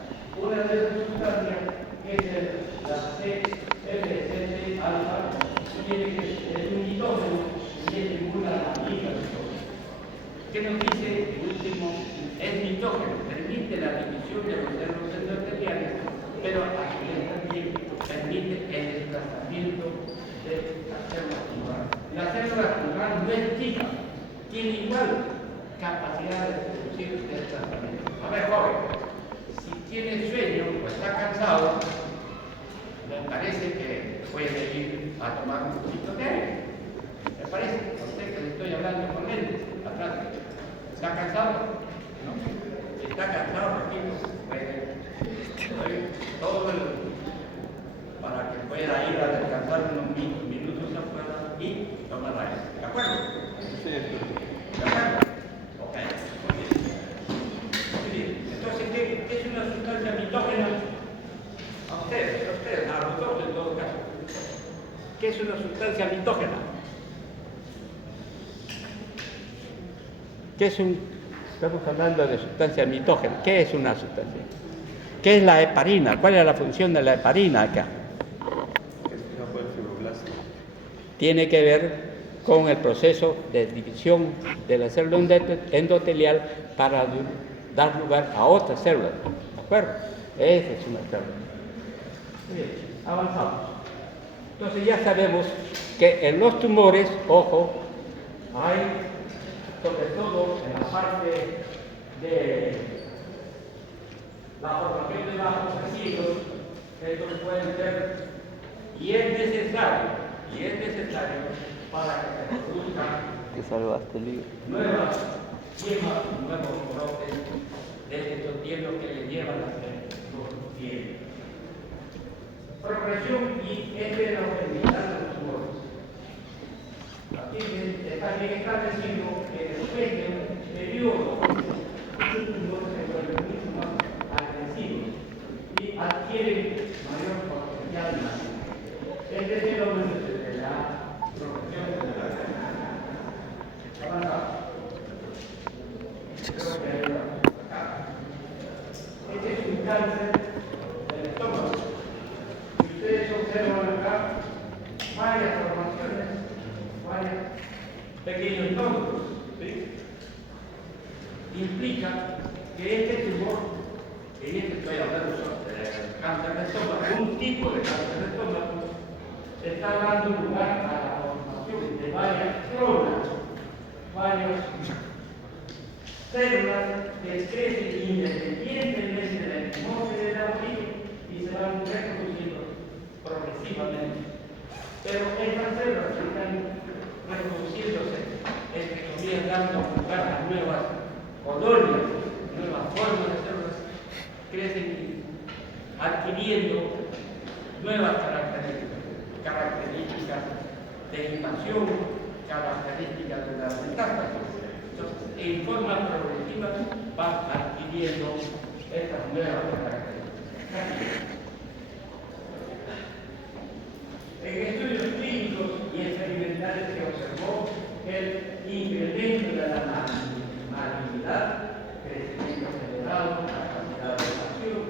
Una de esas sustancias es la CFCT alfa, es un nitógeno y estimula la migración. ¿Qué nos dice el último? Es nitógeno, permite la división de los cerebros endoteliales, pero a su vez también permite el desplazamiento de la célula tumoral. La célula tumoral no es fija, tiene igual capacidad de producir desplazamiento. A ver, joven, si tiene sueño o está cansado, me parece que puede ir a tomar un poquito de aire. ¿Me parece? A usted que le estoy hablando con él, atrás. ¿Está cansado? ¿No? Si está cansado, repito, puede todo para que pueda ir a descansar unos minutos afuera y tomar aire. ¿De acuerdo? Sí. ¿De acuerdo? Ok. Muy bien. Entonces, ¿qué es una sustancia mitógena? A ustedes, a los dos en todo caso. ¿Qué es una sustancia mitógena? Estamos hablando de sustancia mitógena. ¿Qué es una sustancia? ¿Qué es la heparina? ¿Cuál es la función de la heparina acá? Es fija por el fibroblasto. Tiene que ver con el proceso de división de la célula endotelial para dar lugar a otras células. ¿De acuerdo? Esa es una célula. Bien, avanzamos. Entonces ya sabemos que en los tumores, ojo, hay sobre todo en la parte de la formación de bajos residuos, estos pueden ser, y es necesario para que se produzcan Que salvaste el libro. nuevas yemas, nuevos brotes de estos hielos que le llevan a ser los hielos. Progresión y heterogeneidad de los tumores. Aquí está bien establecido que después de un periodo, los tumores se vuelven mucho más agresivos y adquieren mayor potencial. Este es el fenómeno de la progresión de la este es un cáncer del estómago. Si ustedes observan acá, varias formaciones, varios pequeños nódulos, ¿sí? Implica que este tumor, en este estoy hablando del cáncer de estómago, un tipo de cáncer de estómago, está dando lugar a la formación de varias células, varias células que crecen independientemente del tumor que le da origen y se van reproduciendo progresivamente. Pero estas células que están reproduciéndose, entre comillas, dando lugar a nuevas colonias, nuevas formas de células, crecen adquiriendo nuevas características de invasión, características de las metástasis. Entonces, en forma progresiva van adquiriendo estas nuevas características. En estudios clínicos y experimentales se observó el incremento de la malignidad, crecimiento acelerado, la capacidad de acción,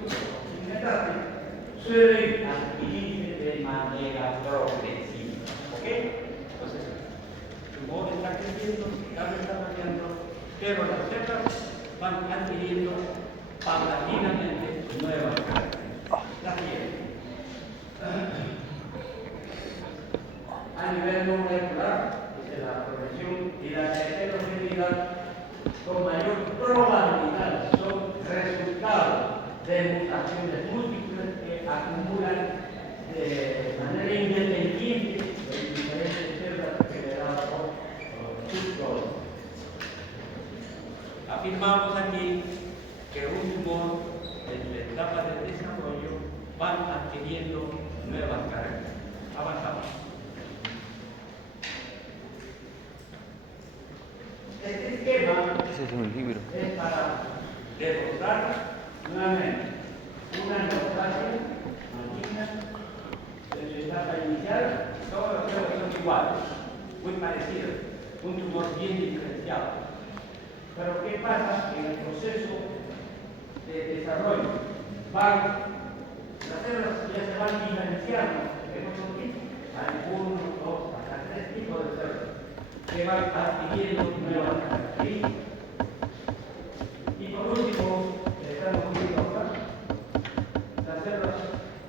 sin metástasis, suelen adquirirse de manera progresiva. ¿Ok? Entonces, el tumor está creciendo, está desarrollando, pero las células van adquiriendo paulatinamente nuevas características. La siguiente. A nivel molecular, de la progresión y la heterogeneidad, con mayor probabilidad son resultados de mutaciones múltiples que acumulan de manera independiente en diferentes células generadas por subclones. Afirmamos aquí que un tumor en su etapa de desarrollo van adquiriendo nuevas características. Avanzamos. Este esquema Ese es un libro. es para demostrar nuevamente una neoplasia maligna en su etapa inicial. Todos los células son iguales, muy parecidos, un tumor bien diferenciado. Pero ¿qué pasa en el proceso de desarrollo? Las células ya se van diferenciando en otros tipos. Hay 1, 2, hasta 3 tipos de células que van adquiriendo nuevas características. Y por último, estamos viendo acá,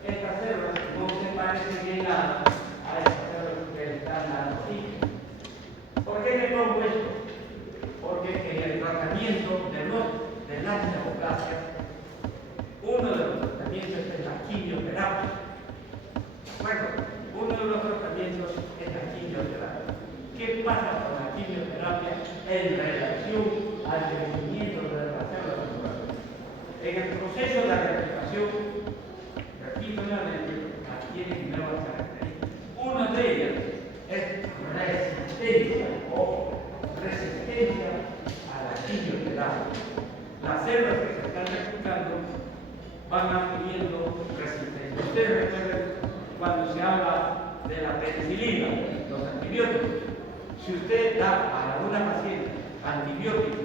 estas células no se parecen en nada a estas células que están dando origen. ¿Por qué le pongo esto? Porque en el tratamiento de las neoplasias, uno de los tratamientos es la quimioterapia. Bueno, uno de los tratamientos es la quimioterapia. ¿Qué pasa con la quimioterapia en relación al crecimiento de las células tumorales? En el proceso de replicación, repito nuevamente, adquieren nuevas características. Una de ellas es resistencia a la quimioterapia. Las células que se están replicando van adquiriendo resistencia. Ustedes recuerdan cuando se habla de la penicilina, los antibióticos. Si usted da a alguna paciente antibiótico,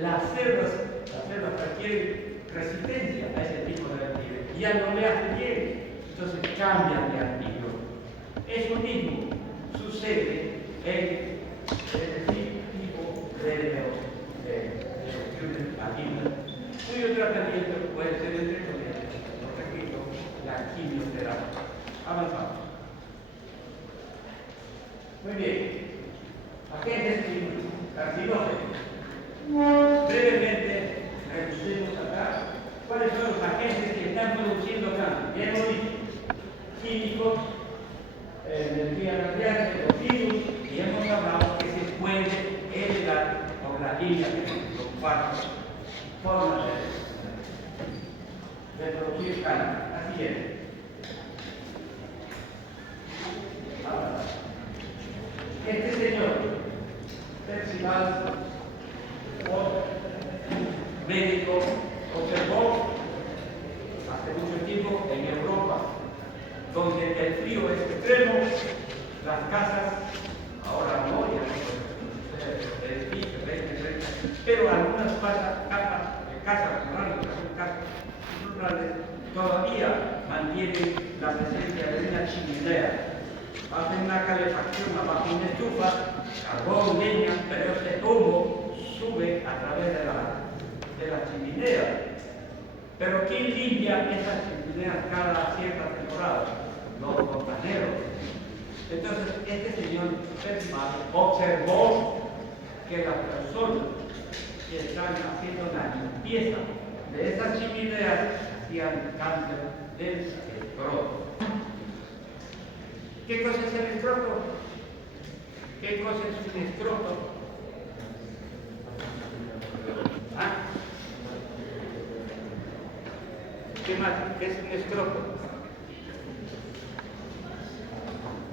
las células adquieren resistencia a ese tipo de antibiótico. Ya no le hace bien, entonces cambian de antibiótico. Eso mismo sucede en el tipo de lesiones malignas, cuyo tratamiento puede ser entre comillas, repito, la quimioterapia. Avanzamos. Muy bien. Agentes carcinógenos. Brevemente, reducimos acá cuáles son los agentes que están produciendo cáncer. Ya hemos dicho, químicos, energía radiante, los virus, y hemos hablado que se puede heredar por la línea de los cuatro formas de producir cáncer. Así es. Ahora, este señor, Percival, médico, observó hace mucho tiempo en Europa, donde el frío es extremo, las casas, ahora no, ya no, edificios, pero algunas casas rurales todavía mantienen la presencia de una chimenea. Hacen una calefacción abajo de una estufa, carbón, leña, pero ese humo sube a través de la chimenea. Pero ¿quién limpia esas chimeneas cada cierta temporada? Los fontaneros. Entonces, este señor Percival observó que las personas que están haciendo la limpieza de esas chimeneas hacían cáncer del escroto. ¿Qué cosa es el escroto? ¿Qué cosa es un escroto? ¿Ah? ¿Qué más? ¿Qué es un escroto?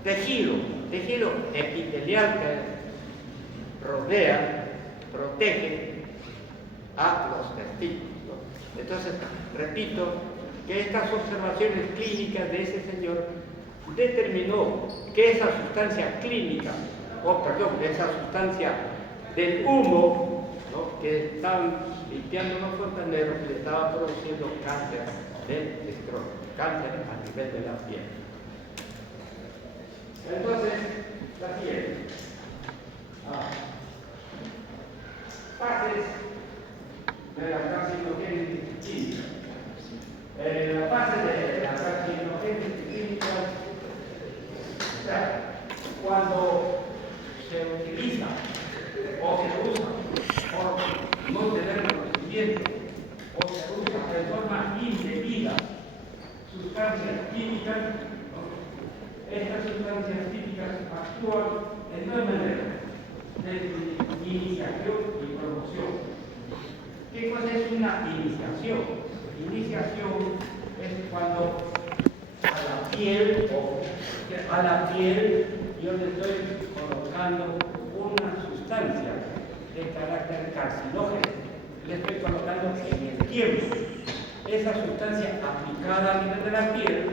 Tejido epitelial que rodea, protege a los testículos. Entonces, repito que estas observaciones clínicas de ese señor determinó que esa sustancia clínica, esa sustancia del humo, ¿no?, que estaban limpiando los fontaneros, le estaba produciendo cáncer del escroto, cáncer a nivel de la piel. Entonces, la piel. Fases de la carcinogénesis química. La fase de la carcinogénesis química, o sea, cuando se utiliza o se usa por no tener conocimiento o se usa de forma indebida sustancias químicas, ¿no? Estas sustancias químicas actúan de dos maneras: de iniciación y promoción. ¿Qué cosa es una iniciación? Iniciación es cuando a la piel yo le estoy colocando una sustancia de carácter carcinógeno, le estoy colocando en el tiempo. Esa sustancia aplicada a nivel de la piel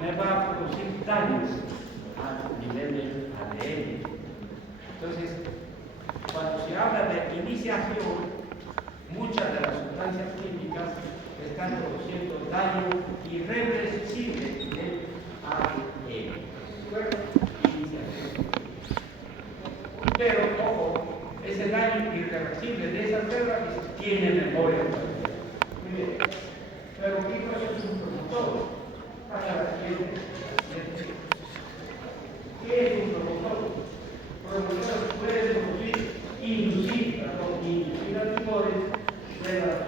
me va a producir daños a nivel del ADN. Entonces, cuando se habla de iniciación, muchas de las sustancias químicas están produciendo daño irreversible del ADN. Iniciación. Pero, ojo, ese daño irreversible de esas células tiene memoria. Muy bien. Pero ¿qué cosa es un promotor? Para la siguiente. ¿Qué es un promotor? Promotores pueden inducir a tumores de las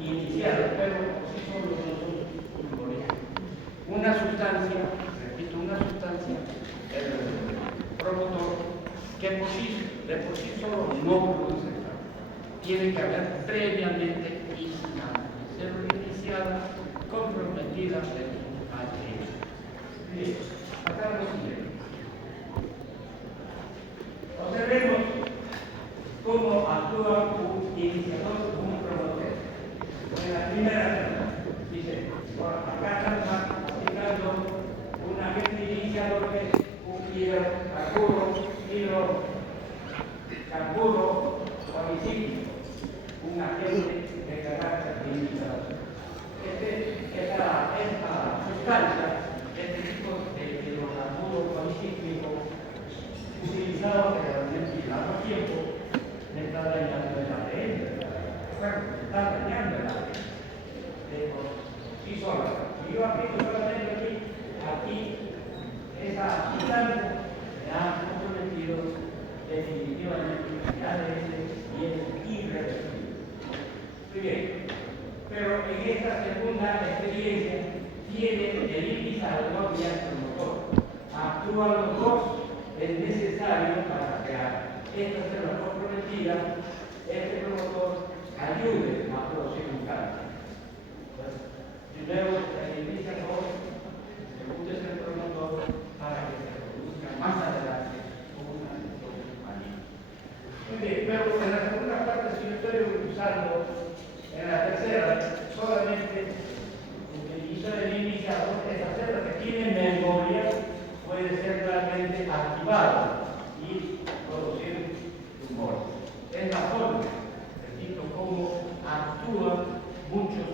iniciadas, pero por sí solos no son tumores. Una sustancia, repito, una sustancia, el promotor, que de por sí solo no produce cáncer. Tiene que haber previamente una célula iniciada comprometida de su ADN. Bien, acá lo siguiente. Observemos cómo actúa un iniciador o un promotor. En la primera celda, dice, acá estamos aplicando un agente iniciador que es un hidrocarburo policíclico, un agente dañando el área por sí sola. Si yo aplico solamente aquí, esa sustancia se ha comprometido definitivamente el ADN y es irreversible. Muy bien, pero en esta segunda experiencia tiene el iniciador y el promotor. Actúan los dos, es necesario para crear esta célula comprometida, este promotor ayude a producir un cáncer. Primero se inicia con el segundo es el promotor para que se produzca más adelante una lesión maligna. Muy bien, pero en la segunda parte, si yo estoy usando en la tercera, solamente utilizo el iniciador, esa célula que tiene memoria puede ser realmente activada y producir tumores. Es la forma, repito, cómo actúan muchos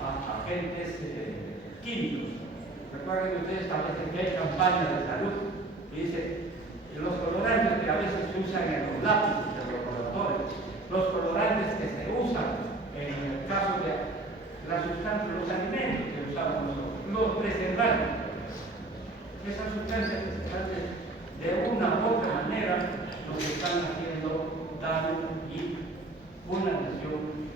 agentes químicos. Recuerden que ustedes establecen que hay campañas de salud y dicen los colorantes que a veces se usan en los lápices de los laboratorios, los colorantes que se usan en el caso de la sustancia, los alimentos que usamos nosotros, los preservantes. Esas sustancias preservantes de una u otra manera nos están haciendo daño y una lesión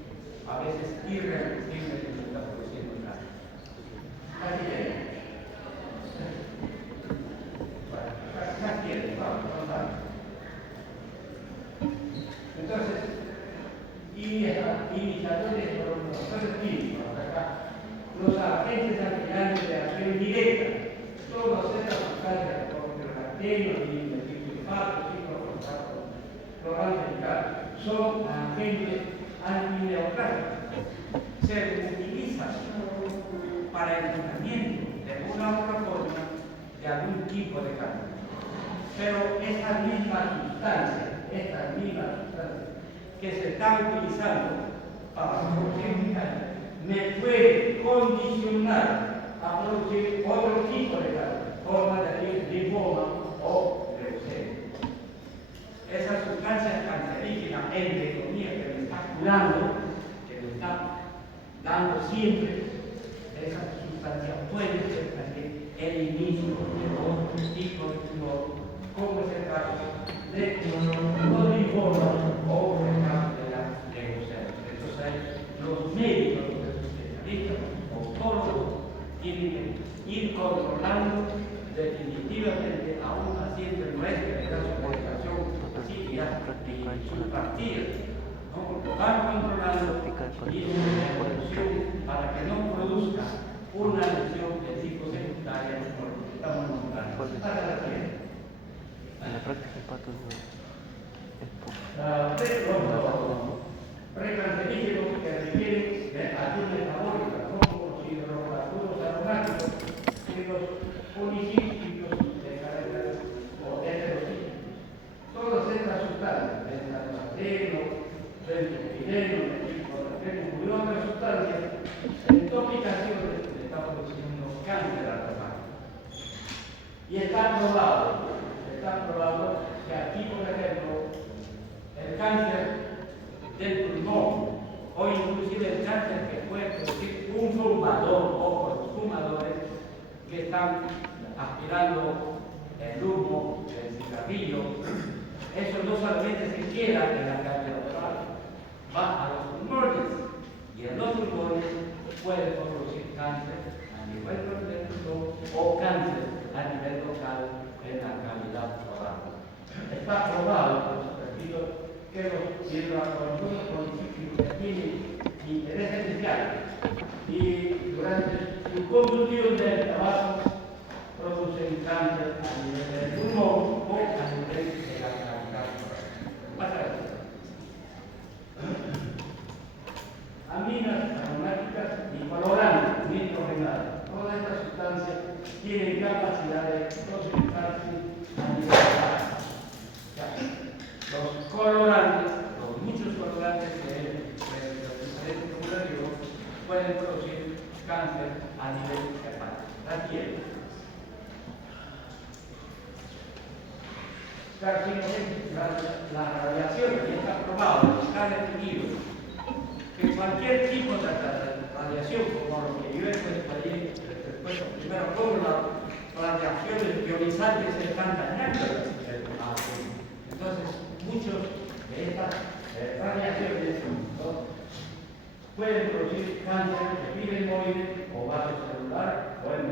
a veces irreversible que se está produciendo en la vida. Así es. Entonces, iniciadores o promotores químicos, acá, los agentes alquilantes de acción directa, todas estas sustancias como el bacterio, el sulfato, cloraldehidrato, son agentes antineoplásticos. Se utilizan para el tratamiento de una u otra forma de algún tipo de cáncer. Pero esta misma sustancia que se está utilizando para producir un cáncer me puede condicionar a producir otro tipo de cáncer, forma de linfoma o leucemia. Esa sustancia cancerígena, entre comillas, que me está curando, que me está dando siempre, esa sustancia puede ser también el inicio de otro tipo de tumor, como es el caso de los linfomas o el caso de la leucemia. Entonces, los médicos, los especialistas, los oncólogos, tienen que ir controlando definitivamente a un paciente nuestro que da su medicación psiquiátrica y sus partidas. ¿No? Van controlando y su evolución para que no produzca una lesión de tipo secundaria por lo que estamos nombrando. En la práctica el pato precancerígenos que requieren de acción metabólica, como los hidrocarburos aromáticos y los policíclicos de carácter o heterocíclicos. Todas estas sustancias, benzaldehido, benzopireno, metilclorofeno y otras sustancias, en intoxicaciones le están produciendo cáncer al reumático. Y está probado que aquí, por ejemplo, el cáncer del pulmón o inclusive el cáncer que puede producir un fumador o por los fumadores que están aspirando el humo del cigarrillo, eso no solamente se queda en la cavidad oral, va a los pulmones y en los pulmones puede producir cáncer a nivel profundo o cáncer a nivel local en la cavidad oral. Está probado, repito, que los hidrocarburos policíclicos tienen interés especial y durante su combustión del tabaco producen cáncer a nivel del pulmón o a nivel de la cavidad oral. Más adelante. Aminas aromáticas y colorantes nitrogenados. Todas estas sustancias tienen capacidad de procesarse a nivel oral. Los colorantes, los muchos colorantes de los diferentes formulativos pueden producir cáncer a nivel hepático. La piel. La radiación ya está probado, está definido que cualquier tipo de radiación, como lo que yo he puesto allí, primero, como las radiaciones ionizantes están dañando el átomo. Entonces, muchos de estas radiaciones, ¿no?, pueden producir cáncer epidemioide o vaso celular o el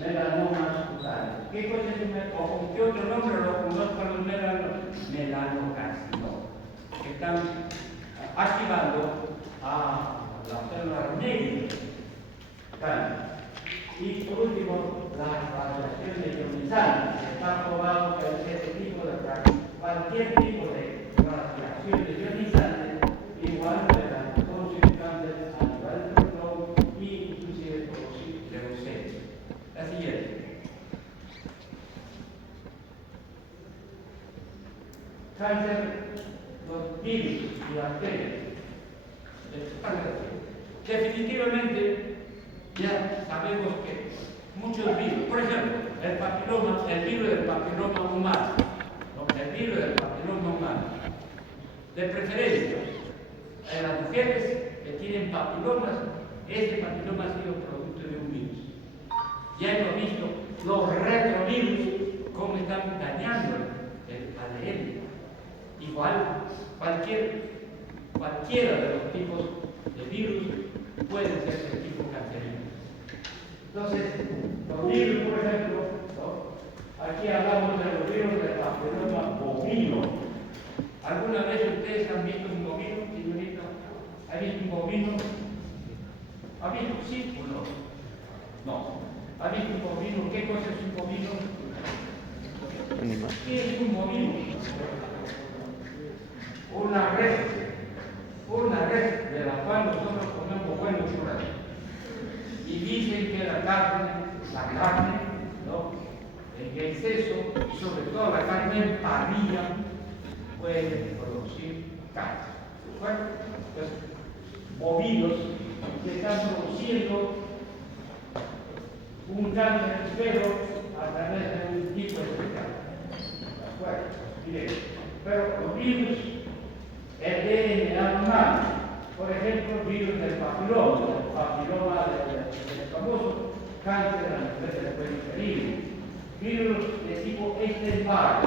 melanomas cutáneos. ¿Qué cosa es o con qué otro nombre lo conozcan los melanocarcinomas? Que están activando a las células negras. Y por último, las radiaciones ionizantes. Está probado que cualquier tipo de radiaciones ionizantes igual pueden producir cáncer a nivel del tronco e inclusive producir leucemia. La siguiente. Cáncer, los virus y bacterias. Definitivamente ya sabemos que muchos virus, por ejemplo, el virus del papiloma humano, ¿no?, el virus del papiloma humano, de preferencia en las mujeres que tienen papilomas, este papiloma ha sido producto de un virus. Ya hemos visto los retrovirus cómo están dañando el ADN. Igual, cualquiera de los tipos de virus pueden ser de tipo cancerígeno. Entonces, los virus, por ejemplo, ¿no?, aquí hablamos de los virus del papiloma bovino. ¿Alguna vez ustedes han visto un bovino, señorita? ¿Ha visto un bovino? ¿Ha visto sí o no? No. ¿Ha visto un bovino? ¿Qué cosa es un bovino? Animal. ¿Qué es un bovino? Una red de la cual nosotros comemos buenos churros. Y dicen que la carne, ¿no?, en exceso, y sobre todo la carne en parrilla, puede producir cáncer. Bueno, pues bovinos que están produciendo un cáncer, pero a través de un tipo especial. Bueno, miren, pero los virus, el DNA humano, por ejemplo, el virus del papiloma del famoso cáncer a nivel del cuello uterino, virus de tipo Epstein-Barr,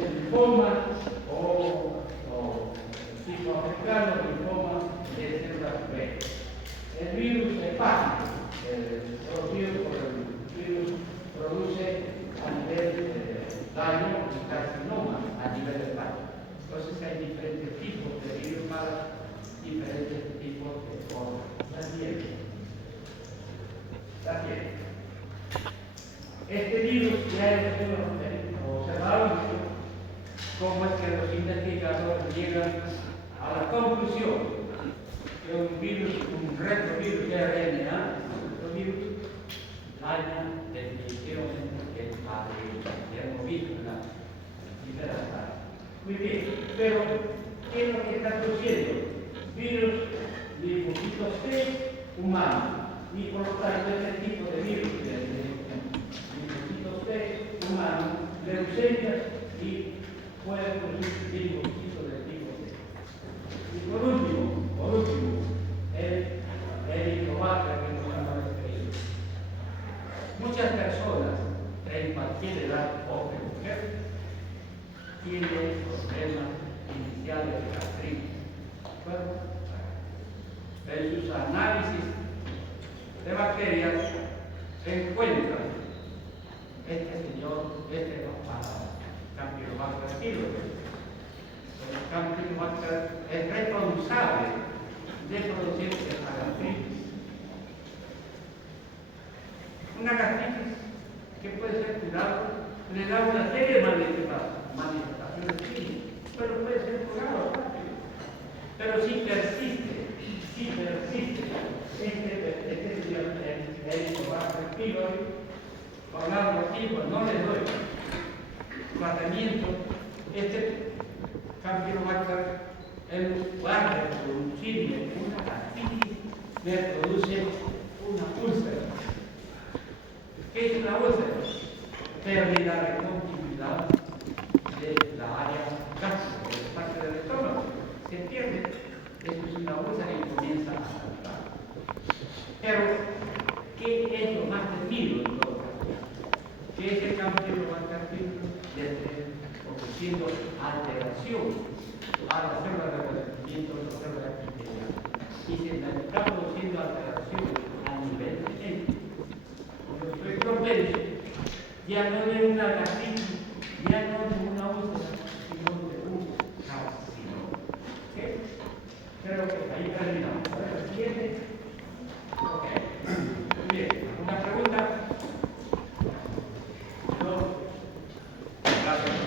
el linfoma o tipo africano, linfoma de células B. El virus hepático, el virus produce a nivel daño y carcinoma a nivel hepático. Entonces hay diferentes tipos de virus para diferentes tipos de órganos. La siguiente. Este virus ya hemos observado cómo es que los investigadores llegan a la conclusión que un retrovirus de RNA, un virus, daña definitivamente el ADN. Ya hemos visto en la primera sala. Muy bien, pero ¿qué es lo que está produciendo? Virus linfocitos T humanos. Y por lo tanto, este tipo de virus linfocitos T humanos, leucemias y puede producir linfocitos de tipo T. Y por último, el Helicobacter que nos han referido. Muchas personas en cualquier edad, hombre o mujer, tienen problemas iniciales de gastritis. Bueno, en sus análisis de bacterias se encuentra este Campylobacter pylori. El Campylobacter es responsable de producir esta gastritis. Una gastritis que puede ser curada, le da una serie de manifestaciones clínicas, pero puede ser curado rápido. Pero si persiste el Helicobacter pylori, por largo tiempo no le doy tratamiento, este Campylobacter, en lugar de producirme una gastritis, me produce una úlcera. ¿Qué es una úlcera? Pérdida de continuidad de la área gástrica, de la parte del estómago. Se pierde, eso Pero, ¿qué es lo más temido en todo caso? ¿Qué es el cambio más temido? Ofreciendo alteración a la célula de reconocimiento de la célula epitelial. Y se está produciendo alteración a nivel de gente. Cuando estoy propenso, ya no de una gastritis, ya no de una úlcera, sino de un carcinoma. ¿Ok? Creo que ahí terminamos. A ver, el siguiente. Ok. Muy bien. ¿Alguna pregunta? No. Gracias.